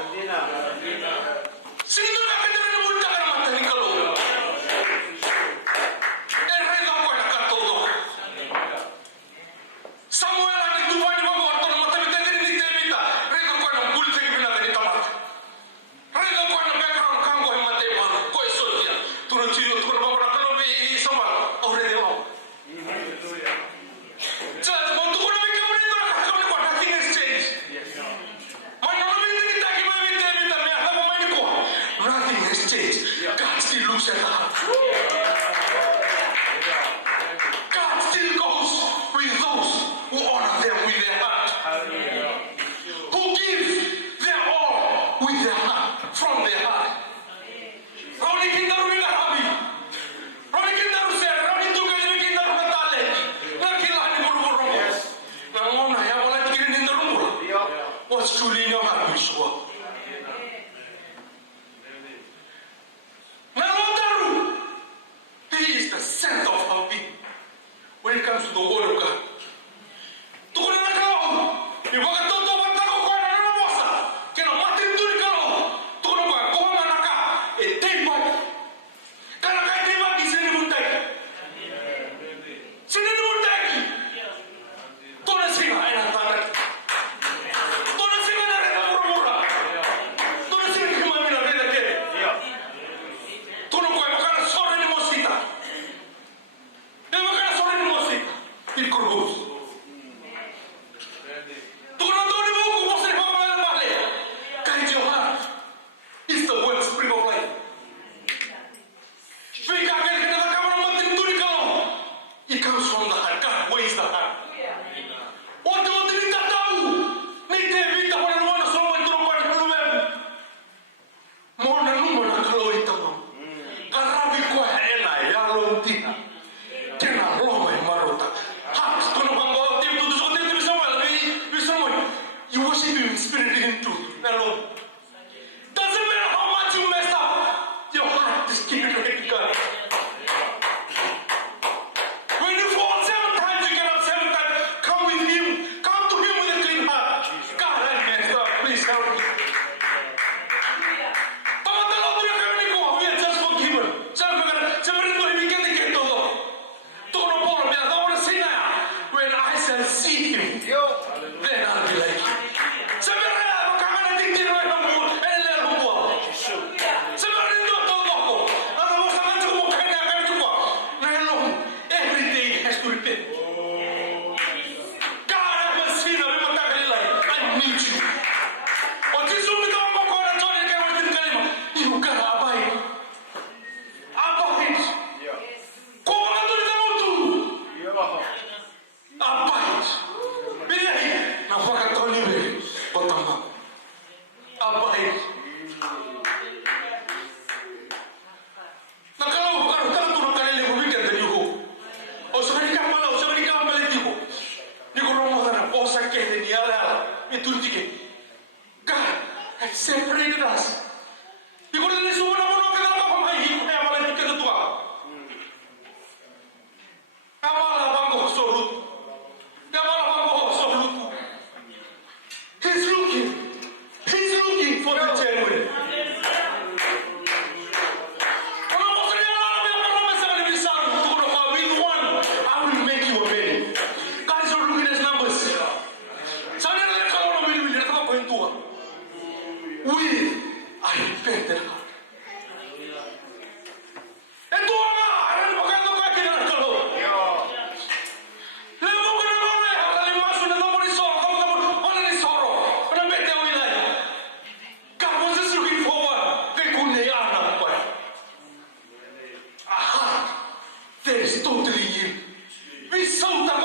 Si no la gente no multa que la mata ni calor. El rey la buena acá todo. Samuel ani tu vai va corto no mata vete ni te vita. Rey la buena multa que vina de tamat. Rey la buena background kango he mate man. Ko esotia. Tu no tiro tu no va para be soma. Ore de va. Just want to go to the camera and come to what nothing has changed. Nothing has changed. God still looks at the heart. God still goes with those who honor them with their heart. Who give their all with their heart, from their heart. Roni kindaru ila habi. Roni kindaru se, roni tu kali kindaru natale. Nakila ni buru. Namona ya wala tikini kindaru. What's truly in your heart, Yeshua? He is the center of our being when it comes to the word of God. Tukuna na kao, ibaga toto batako kwa na namosa, kena matin turi kao, tukuna kwa kuhama na ka, teibat, kana kai teibat di sini muntai, sini muntai, tona singa ena tatak, tona singa na reda mura, tona singa kimami na reda ke, tona kwa makana sore ni mosita. Il corvus. Donatore buco vostre famiglie male. Guide your heart. It's the wellspring of life. Fica aquele que na câmara mantém tudo calmo. It comes from the heart. God weighs the heart. Onde o trinta tau. Nem te evita para não andar só vai trocar pelo mesmo. Mona numa na calorita mano. Arabi kwa ela ya lontina. Kena Roma e marota. You worship him in spirit and in truth alone. Doesn't matter how much you messed up, your heart is keeping connected to God. When you fall 7 times, you get up 7 times. Come with him. Come to him with a clean heart. God, I messed up. Please help me. We are just forgiven. When I shall see him, then I'll be like him. Every day has to repent. God, I'm a sinner. I need you. You gotta abide. Abide. Abide. Bilai. Napaka tolibe. Otama. Abide. Nakalo bukan tanto no kanile bumika de yugo. O sabari kama letigo. Ni ko romo dana o sakke de ni ala. Mi tuntike. God has separated us. Ni ko le suwa na mono ka na pa mai hi e mala ni ka tua. Amala bango sorut. Amala bango sorut. He's looking for the genuine. I will make you a man. God is not looking at numbers. With a repentant heart. God was just looking for one. A heart that is totally you. We saw that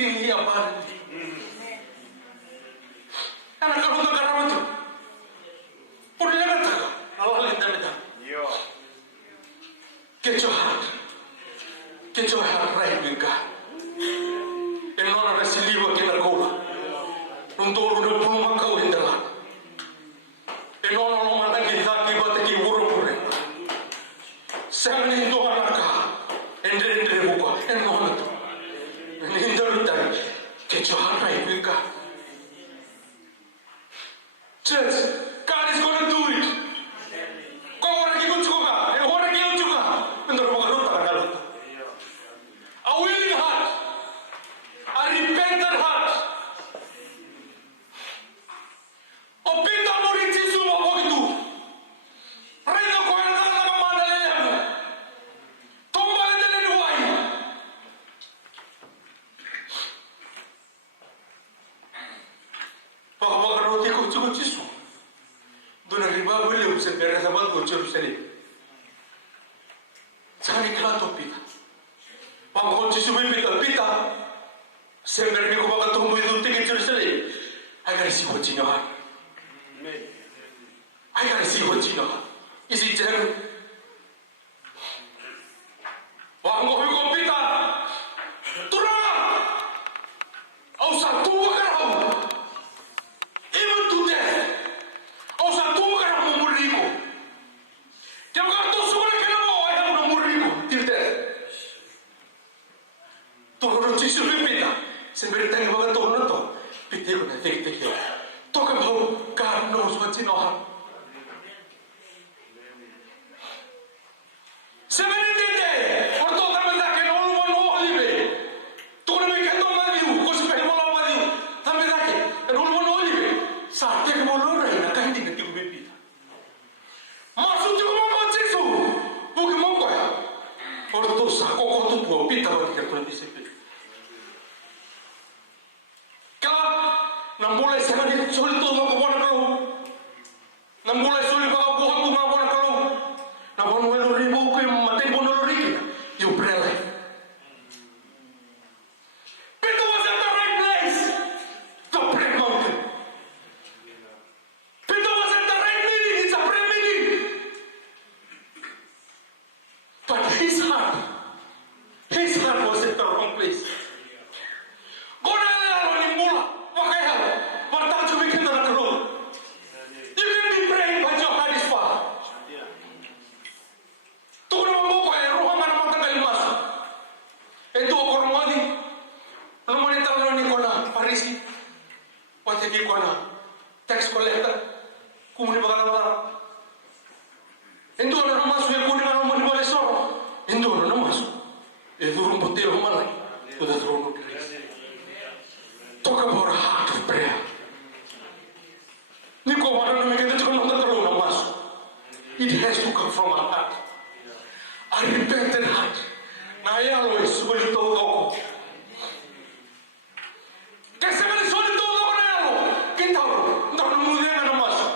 exceedingly abundantly. Anak kamu tak karam itu. Pun lega tak? Allah linda linda. Get your heart right with God. And not a silly work in the cola. Don't do the pluma cow in the land. And all of my lady that give the king were for it. 7 into Anaka and then the book and on it. And in the return, get your heart right with God. Church, God is going to do it. Kau orang ikut juga, orang ikut juga. Untuk mengarut tak. A willing heart, a repentant heart. Opita murid Yesus apa itu? Rena kau yang dalam mana lelaki? Tombal dalam duai. Bahawa kalau ikut juga Yesus, dona riba boleh usah beres apa tu Jerusalem. Jangan ikhlas topik. Pangkot Yesus pita, sembari ni kau bakal tunggu itu tiket Jerusalem. I gotta see what's in your heart. I gotta see what's in your heart. Is it genuine? Pangkot kau pita, turun. Ausah tunggu kerana, even to death. Ausah tunggu kerana memuriku. Dia kata tu semua kena bawa ayam memuriku till death. Turun Yesus pita, sembari tengok bagai turun tu, pita kau nak tengok. Talk about God knows what's in our heart. Sembari tengok, orang tu akan mendapat all one olive. Tu kena makan tu maju, kau sepuluh malam maju, tapi lagi all one olive. Saat yang malu orang nak kahit nak tiup pita. Masuk juga makan Yesus, bukan makan ya. Orang tu sakok kau tu buat pita bagi kerana disipin. Namboleh sekali sulit tu makawan kalau, namboleh sulit kalau buat tu makawan kalau, namboleh ribu ke mati bono lagi, you pray life. Peter was at the right place, the prayer mountain. Peter was at the right meeting, it's a prayer meeting. But his heart was at the wrong place. Tax collector, kumuli bakal Indo na masuk yang kuni na mani boleh soro. Indo na masuk. Itu rumput tiru malai. Sudah turun ke atas. Talk about a heart of prayer. Ni kau mana nak kita cakap nak terus na masuk. It has to come from our heart. A repentant heart. Na ya lo sulit tahu kau. Kasi mana sulit tahu kau na ya lo. Kita lo. Ndak mungkin na masuk.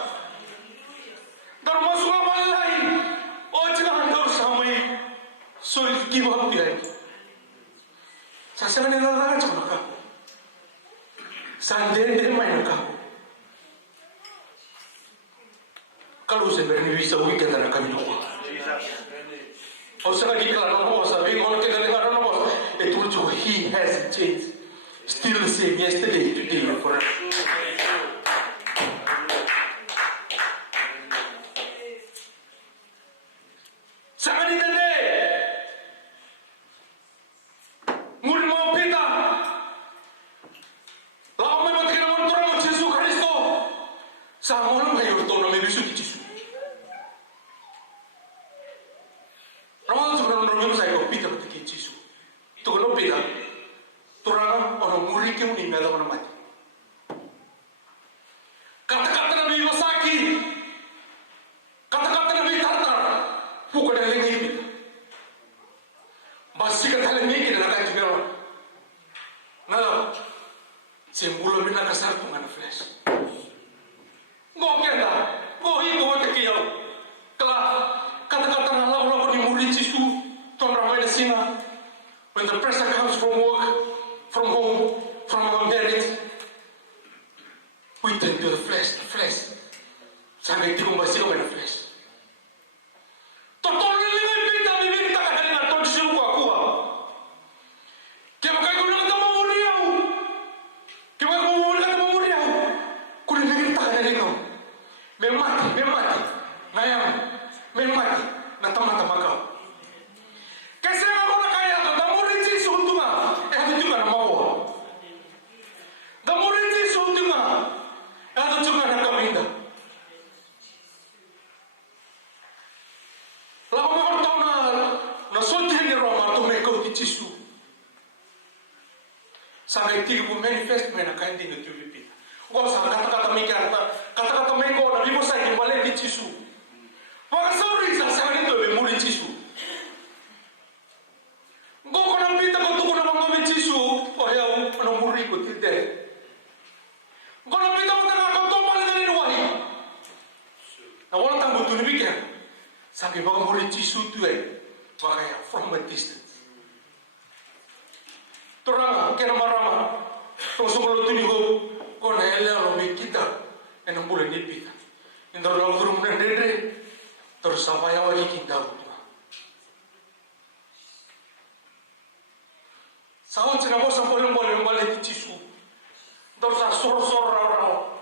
Dar masuk apa lain? Oh jangan handal samai sulit give up dia. Saya ni dah cakap nak. Sandai main nak. Kalau saya berani bisa weekend nak kami lupa. Oh saya di kelas nombor sahaja. Kalau kita dengar nombor, itu juga he has changed. Still the same yesterday, today, and forever. Saya ni tadi. Murid mau pita. Lalu memang kita mau terang Yesus Kristus. Sama orang mayor tu nama Yesus Kristus. Ramai orang orang saya kau pita betul Yesus. Tu kalau pita, terang orang murid yang ni ada orang mati. Kata-kata Nabi Yosaki, kata-kata Nabi Tartar, bukan yang lain pita. Basi kata lain kita nak kaji kalau, nalo, sembulo mina kasar tu mana flash. Ngokenda, ngohi ngote kiau. Kala kata-kata nala orang di murid Yesus, tuan ramai di sini. When the person comes from work, from home, put into the flesh. Sampai tiga masih kau main flesh. Totol ni lagi pita bibir tak ada dengan tol siu aku. Kaya kau guna kata memuriau. Kaya kau guna kata memuriau. Kau ni lagi tak ada dengan. Memati. Ngayam. Memati. Natama kau. Kasi ako na kaya ka, damurin si isunto nga. Ito ka na mawa. Damurin si isunto nga. Ito ka na kaminda. Lama mga tao na nasuntin ni Roma tumeko ki Jisu. Sangai tigi po manifest mo na kaya hindi na tulipin. Kung sa kata-kata may ko na libo sa iwalay ni Jisu. Mga sorry sa sangai nito may muli Jisu. Kung nang pita ko tuko na mga Jisu, o yaw, anong muri ko tilde. Kung nang pita ko tanga ko tumpal na ninuwahi. Na wala tang buto ni Bikya. Sabi mga muri Jisu tuwe, wakaya from a distance. Turanga, kaya marama. Kung sumulot ko, kung naela lobi kita, anong muli ni pita. Hindi lang turong na nere, terus sampai awal kita. Sahut sina ko sa bolong balik di Jisu. Terus sor rao.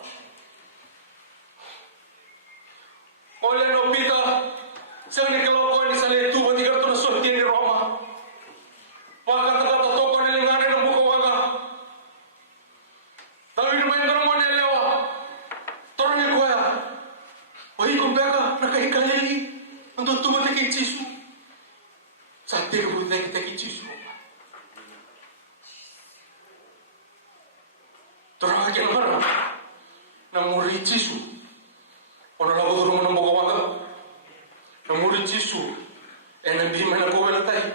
Oleh no pita, sa ni kaloko ni sa letu pati ka to so ni Roma. Pagkatapos to ko ni ngare ng buko waga. Tawi ni may drama ni lewa. Toro ni kuya. Ohi ko bega nakahikalili. Ando tumati kay Jisu. Sa tigo ni kay Jisu. Terang aja orang namuri Jisu, orang lagu turun nombor kawan namuri Jisu, enak di mana kau benar tadi,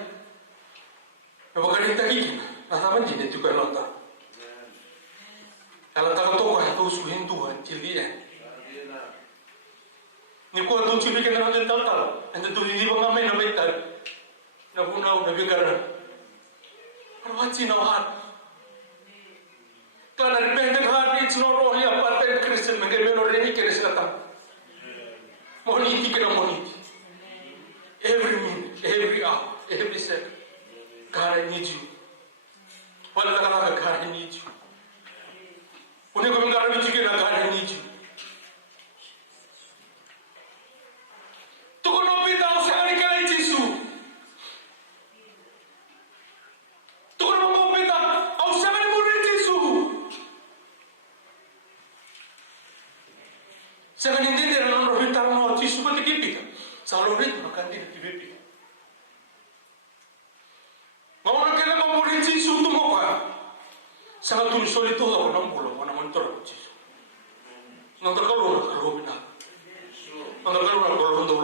nampak kali tadi, nasa mana jadi tu kalau tak, kalau tak tahu kau itu suhin Tuhan cili ni kau tu cili kena nanti tahu, nanti tu ini bangga main nampak tak, napunau nabi kerana, orang Cina hat. Karena repentant heart it's not only a pattern Christian, mungkin menoreni Christian datang. Moniti kena moniti. Every minute, every hour, every second. God, I need you. Wala ka God, I need you. Uni ko mga karabi chike na God, I need you. Tuko no pita o sa ni kay Jisu. Tuko no pita o sa ni Jisu. Saya kan entender non rohita no Jisu pati kipika. Sa rohita no kan di kipika. Mau na kaya mo rin Jisu tumo ka. Sa tu solito ko nang bulo ko naman to Jisu. Nang kakalo na robina. Nang kakalo na bulo do.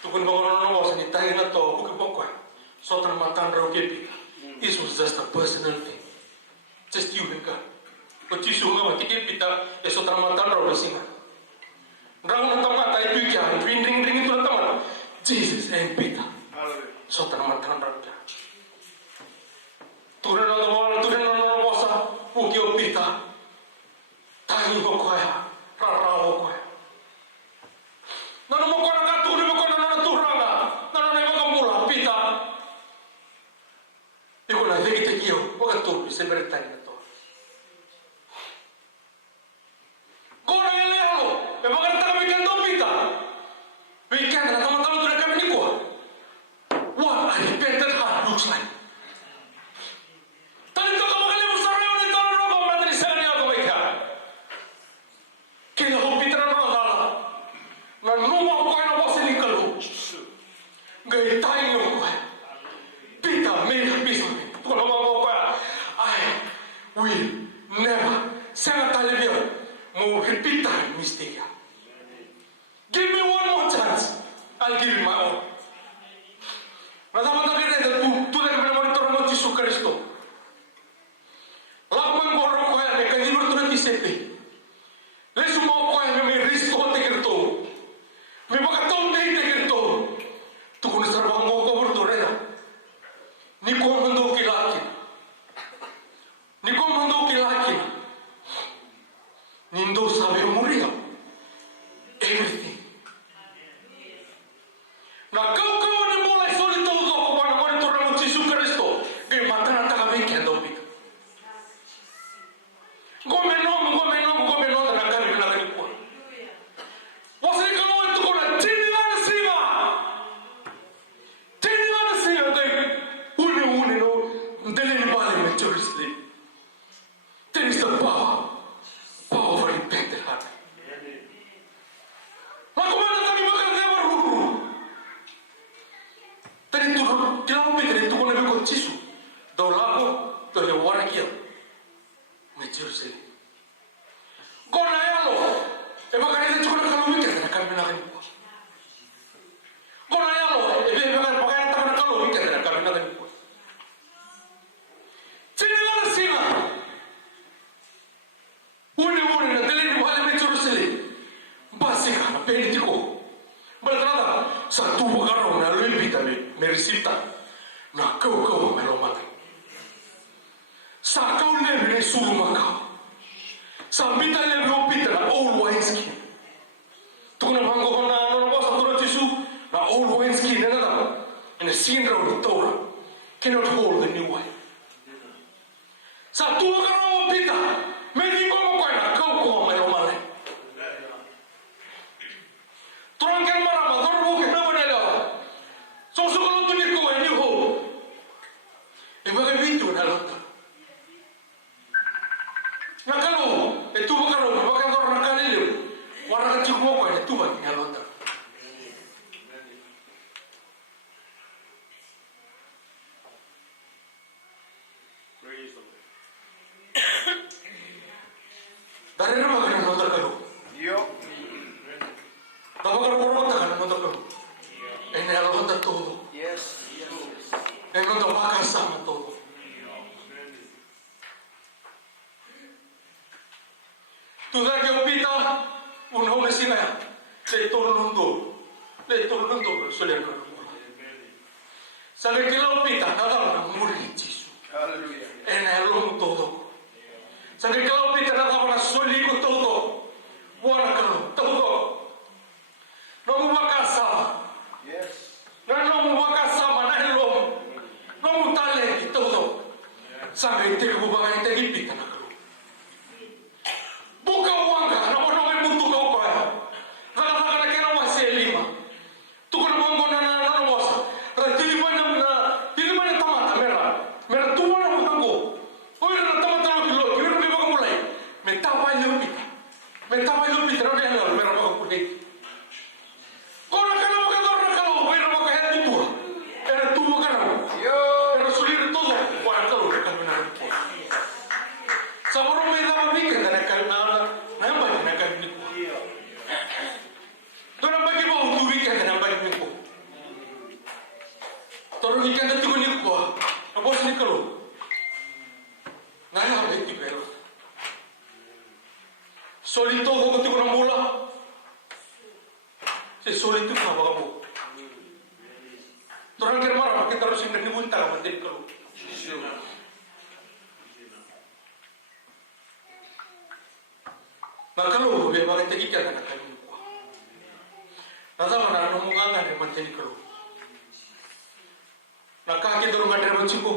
Tukun ba ko no sa ni tayo na to ko ko. So tan matan ro kipika. This was just a personal thing. Just you and God. Kau Jisu nga matikip kita, eso tamatan raw singa. Raw na tamata itu kya, ring itu na tamata. Jesus and Peter. So tamatan raw kya. Turen na bosa, pukio Peter. Tangi ko kaya, raraw ko. Nano mo ko na katulog mo ko na turanga, nano na mo mula Peter. Iko na dikita kiyo, wag to, sempre tani. Give me one more chance. I'll give you my own. Nada más que tú debes monitor mo Jisu Kristo. Lakman ko ro ko ya ka libro to ti sepe. Lesu mo ko ya me risto te kerto. Me baka to te kerto. Tu ko sa bang ko ko to rena. Ni ko mando kilaki. kau pitri tu kona ko chisu. Do lapo to le wana kia. Me Jerusalem. Kona yalo. E bakari te kona kalu wiki na kamina kan. Kona yalo. E be bakari ta kona kalu wiki na kamina kan. Sini sina. Uni na dele ni wale me Jerusalem. Basika na penitiko. Balada sa tubo karo na lembita me risita. Na kau me lo mata. Sa kau le suru maka. Sa pita le pita na all wine skin. Tuna mango kona no bosa turo tisu na all wine skin na nada. In a syndrome of the Torah cannot hold the new wine. Sa tubo karo pita me di como koina kau me lo male. Tronken marama dorbu ke na bonela. So ko tu ni ko ni ho. E va che vinto na lotta. Nakalo, e tu bakalo, bakalo nakalilo. Wala ka tiko ko e tu ba ni lotta. Praise the Lord. Dare na bakalo lotta kalo. Yo. Tabakalo ko lotta kalo lotta kalo. E ne lotta todo. Yes. E non da baka sama todo. Tu dai che opita un nome sina. Le tornando. Le tornando sole no. Sabe che la opita nada na muri Gesù. Hallelujah. E ne lo todo. Sabe che la opita nada na soli con todo. Buona caro todo. Non mu baka Yes. non mu baka sama na lo. Non mu tale todo. Sabe che ku baka te lipita na. Buka wanga na kono mai mutu ka opa. Naka na kena wa se lima. Tu kono bongo na bosa. Ra tili mana tamata mera. Mera tu mana bongo. Oi na tamata lo kilo. Kiro me bongo mulai. Me tapa lupita. Me tapa lupita na mera mera bongo pulei. Kono kana boka dorna kalo. Mera boka he tu. Era tu boka na. Yo. Era sulir todo. Para todo que camina. Saboro me daba bique na kalna. Namba na kamini ko. Dona bagi mo tuwi ka na bagi ko. Toro ni kan tu ni ko. Abos ni kalo. Nana ha ti pero. Solito ko tu ko na mula. Se solito ka ba mo. Toro ni mara pa kita ro sin ni bunta ka ti kalo. Nakalo be ba te kika na kami ko. Nada mana no munganga ne manteni kalo. Nakaki dor ngatre bachiko.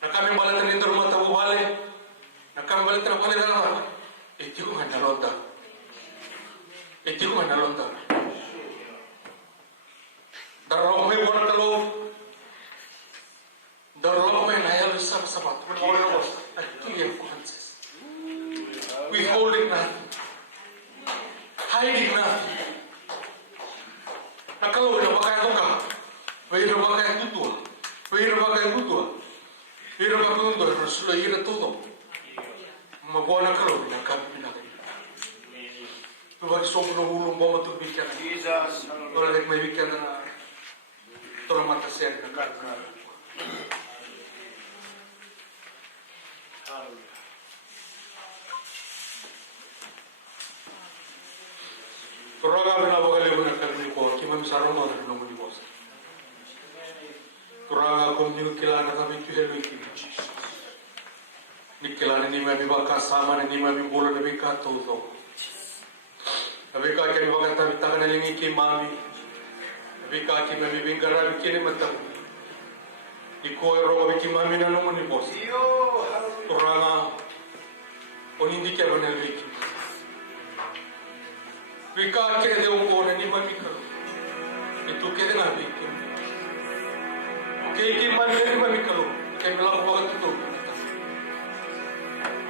Nakami bala tani dor mata bu bale. Nakami bala tani bale dara. Eti ko na londa. Eti ko na londa. Daro me bona kalo. Daro me na ya bisa sabat. Ko na ro. Ati ye ko hanses. Withholding nothing, hiding nothing. Nakalo na baka ko ka. Pero baka tutua. Pero baka tutua. Pero baka tutua. Rasulo ira todo. Mabuana kalo na kami na. Tu bagi sopno ulung boma tu bikan. Jesus. Ora dek mai bikan na. Tora mata sen na kami. Hallelujah. Turaga bina bagale buna kami ko kimam saramo na no muni bosa. Turaga ko ni kilana kami tu helu ki. Ni kilana ni mami baka sama ni mami bola na bika todo. Abe ka ke baga ta bitaka na lingi ki mami. Abe ka ki mami bingara ki ni matam. Iko ero ki mami na no muni bosa. Yo. Hallelujah. Turaga onindi ke bana liki. Vika ke de un buon anima mica e tu che na vita che ma mica lo che me la vuoi tutto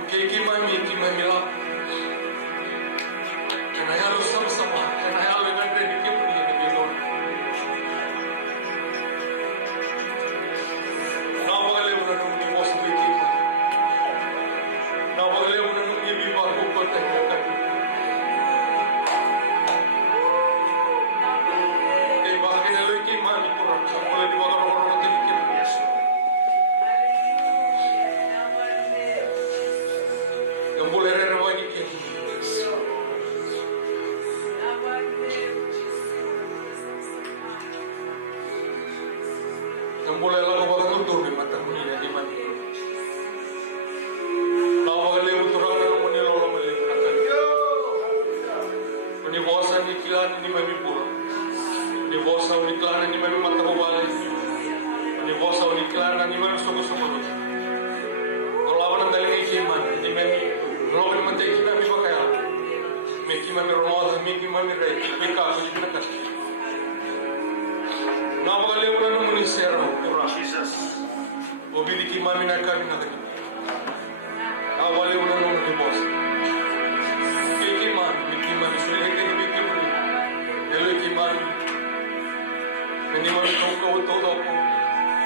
che ma mi la che na ya lo sama che na ya lo na pre che puni ne vedo Yang boleh lakukan orang tutur di mata dunia di mana. Lawa lewu turang na muni lo muli nakan. Ni bosa ni kilan ni mami pura. Ni bosa ni kilan ni mami mata bawale. Ni bosa ni kilan ni mami suku-suku. Kalau lawan ang galing ikiman ni mami lo mati kita mi bakaya. Meki mami romoda meki mami rei. Meka aku di nakan. Lawa lewu na muni sero pura. Jesus. Obili ki mami nakan nakan. Awali una nung di boss. Kikiman, sulit ni bikiman. Hello kiman. Hindi mo ito todo ako.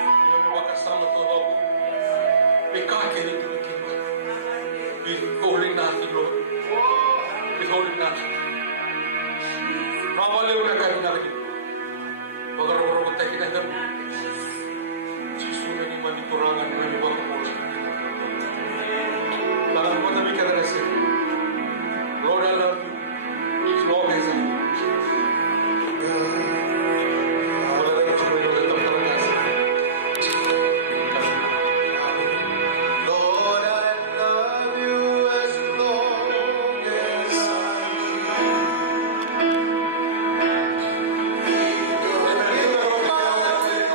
Hindi mo makasama todo ako. Ikake ni bikiman. Withholding natin, Lord. Withholding natin. Awali una kami natin. Pagkarong-karong tayo kinagam. Sisunan ni maniturangan na may pagkakulang. Tangan mo na ka na kasi. Lord, I love you. It's no reason. Wala na ito mo yung ito talagas. Lord, I love you as long as I live.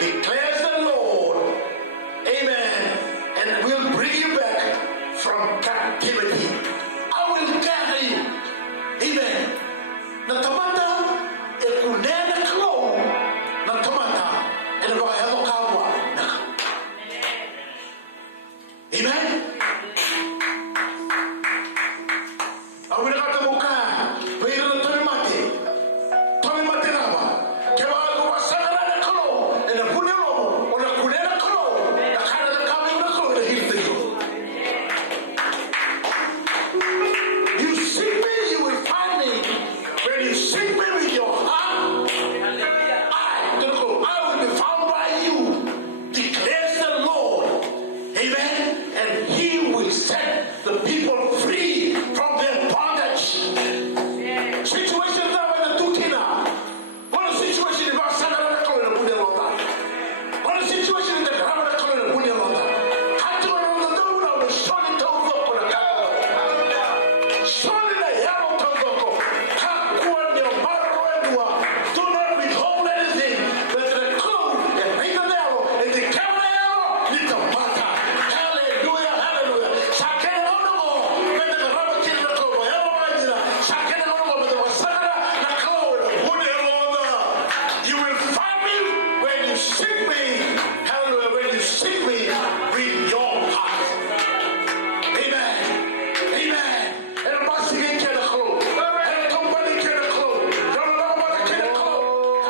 declares the Lord, amen, and will bring you back from captivity. I will gather you, amen. Natamata e kunena klo, natamata e na baka hemo kawa naka. Amen. Aku nak kata muka, pergi ke Tony mati nama. Kewa aku pasang ada klo, e na punya lo, o na kunena klo, na kana na kami na klo na hilti. You seek me, you will find me. When you seek me with your heart, I will be found by you, declares the Lord. Amen. And he will set the people free from their bondage. Situation that when the Tukina. What a situation in Barcelona, the Buddha Lota. What a situation in the Grammar, the Buddha Lota. Had to run the door of the solid toes of the Gala. Solid a yellow toes of Kakuan, your Marroedua. Do not withhold anything. But the clue and make the arrow and the camera little matter. Hallelujah, hallelujah. Sakana Honomo, when the Robert Kidnako, Yellow Sakana Honomo, the Wasana, the Cloud, Buddha Lota. You will find me when you seek me. Hallelujah, when you seek me with your heart. Amen. Amen. And I'm not singing to the clothes. And somebody to the clothes. Don't know about the kid of clothes.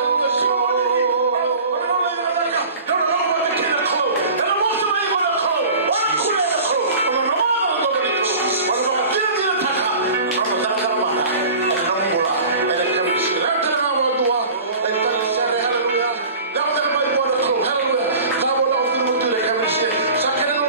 Don't know about the kid of clothes. And I'm also able to clothes. What a cool of clothes. I'm a normal nobody clothes. What about the kid of Taka? I'm a Takamana. And I'm Mula. And I come to see that. And I'm a Dua. And I'm a Sari. Hallelujah. Now that my water clothes. Hallelujah. Now we're off to the moon to the come and see. Sakana no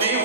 the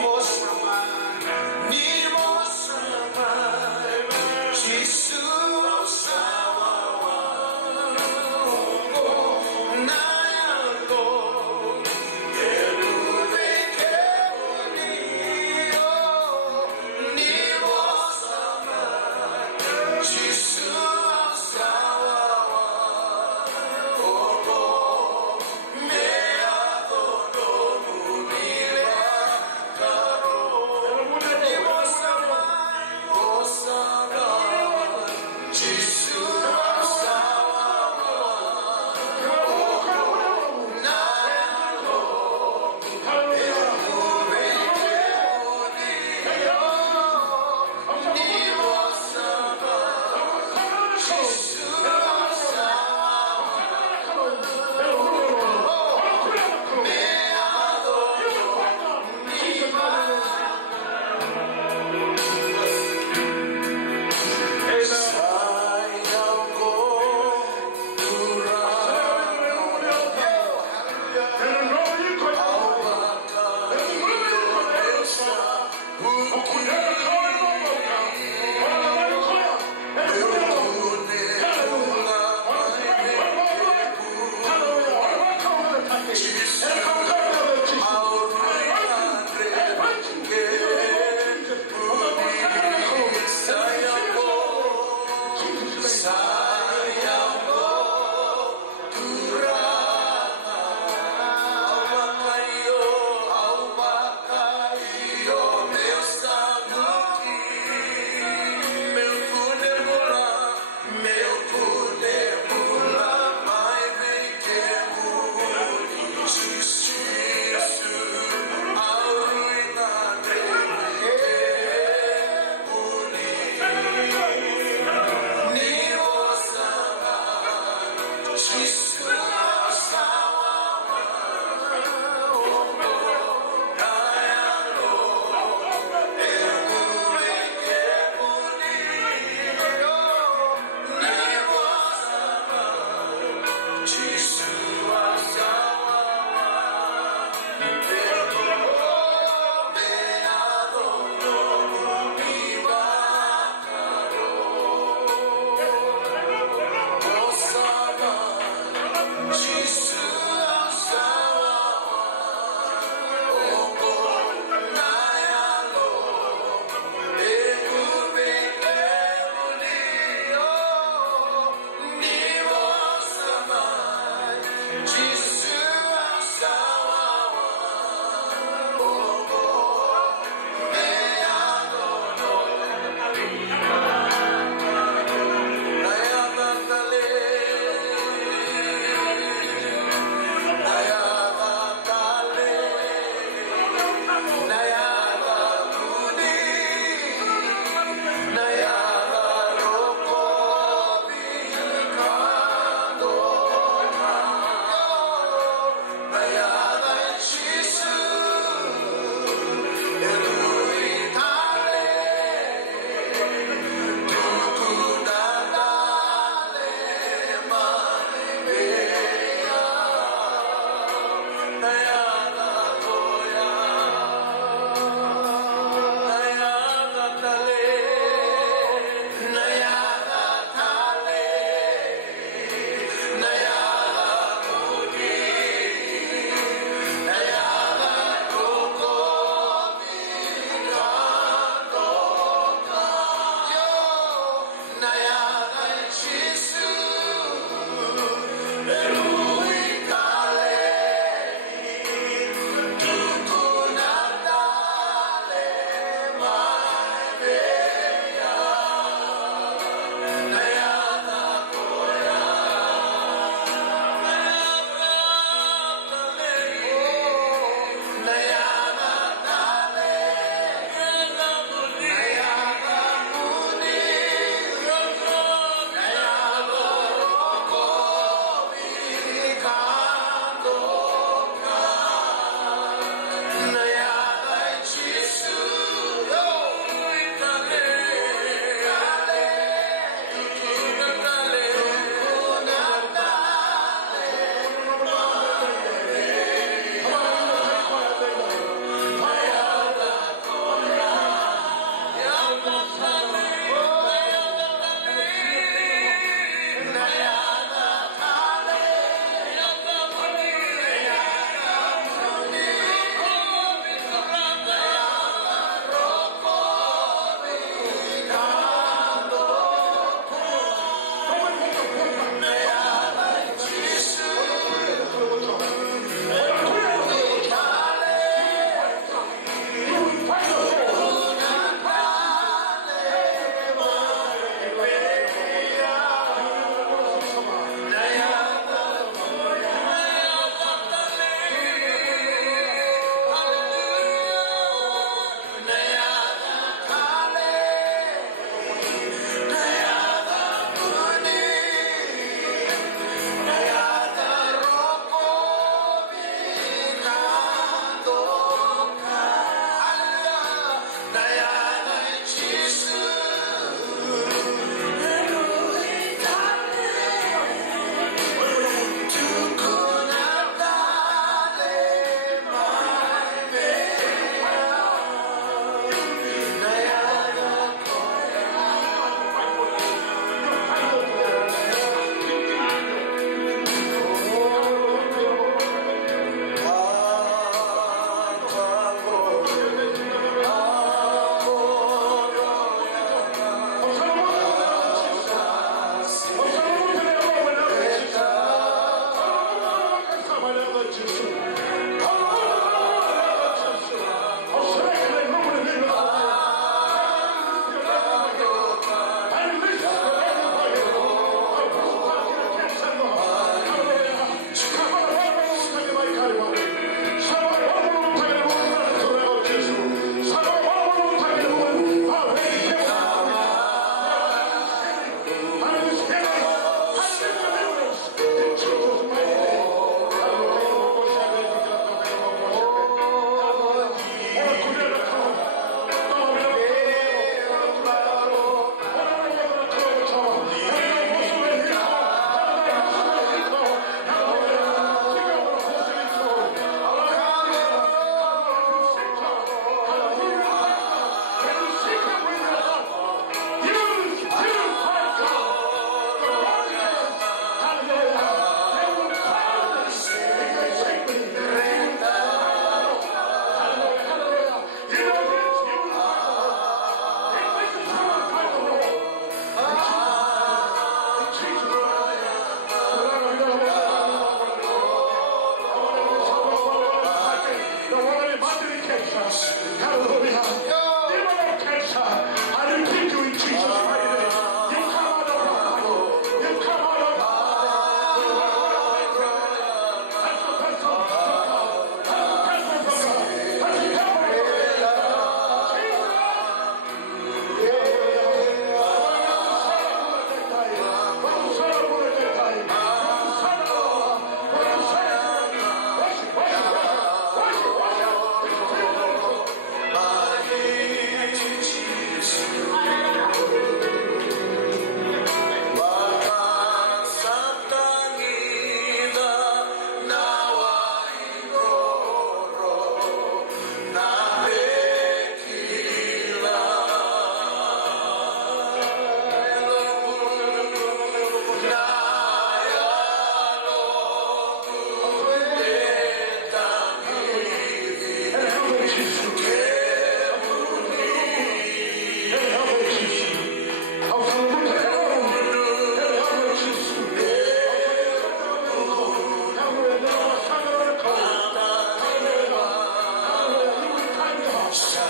Yes,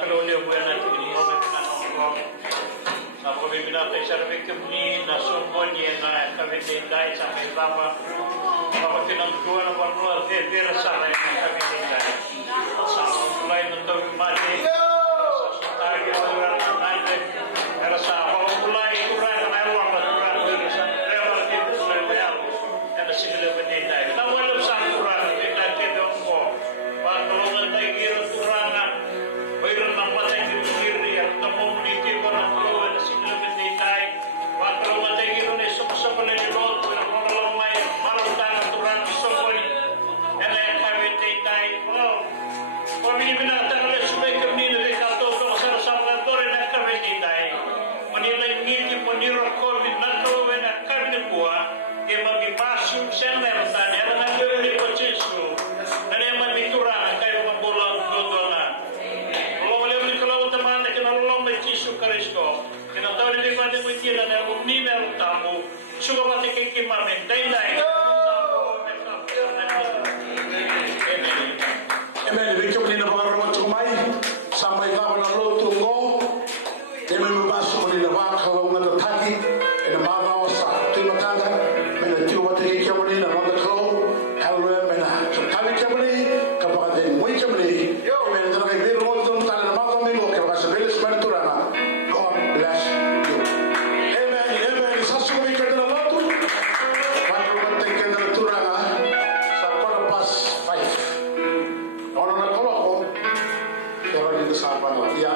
kalau dia buat nanti ini orang nak nongkrong. Sama kami minat saya kami na sumbon dia na kami tindai sampai berapa. Kalau kita dua nama luar dia rasa lain kami tindai. Sama mulai untuk mati. Lagi orang nanti rasa kalau mulai kurang mewah kurang bisa lewat itu mulai bayar. Ada segala tindai. Namun lebih sangat kurang tidak kitaongkong. Kalau nanti kira kurangan, bayar nama saya kiri yang kamu memiliki orang tua ada segala tindai. Kalau nanti kira ni semua ni lot orang lain malu tangan turun semua ni. Yang lain kami tindai. Kalau ini benar tangan semua kami ni kata orang sama orang nak kami tindai. Menilai ni menilai kami nak kami nak kami kuat. Dia mami masuk sana tanya nak beli pecisu. Dan yang mami turun kayu membolang dodona. Kalau boleh beli kalau teman nak kena lolong pecisu karisko. Kena tahu dia kata mesti dan yang ni melu tamu. Suka mati kiki mami tindai. Amen. Victor ni na mga tumay sampai ka na lotu ko. Demi masuk ni na baka ng natatagi ina mga sa timatanga mena tiwa te ke ni na mga ko. Hallelujah mena. So kami kami kapag din mo kami. Amen. Sa kay pero mo tong tala na mga kami mo kaya sa belis manturana. God bless you. Amen. Amen. Sa suwi ka na lotu. Pag mo tingin na turana sa parapas 5. Orang nak tolak pun, kalau dia sahabat, dia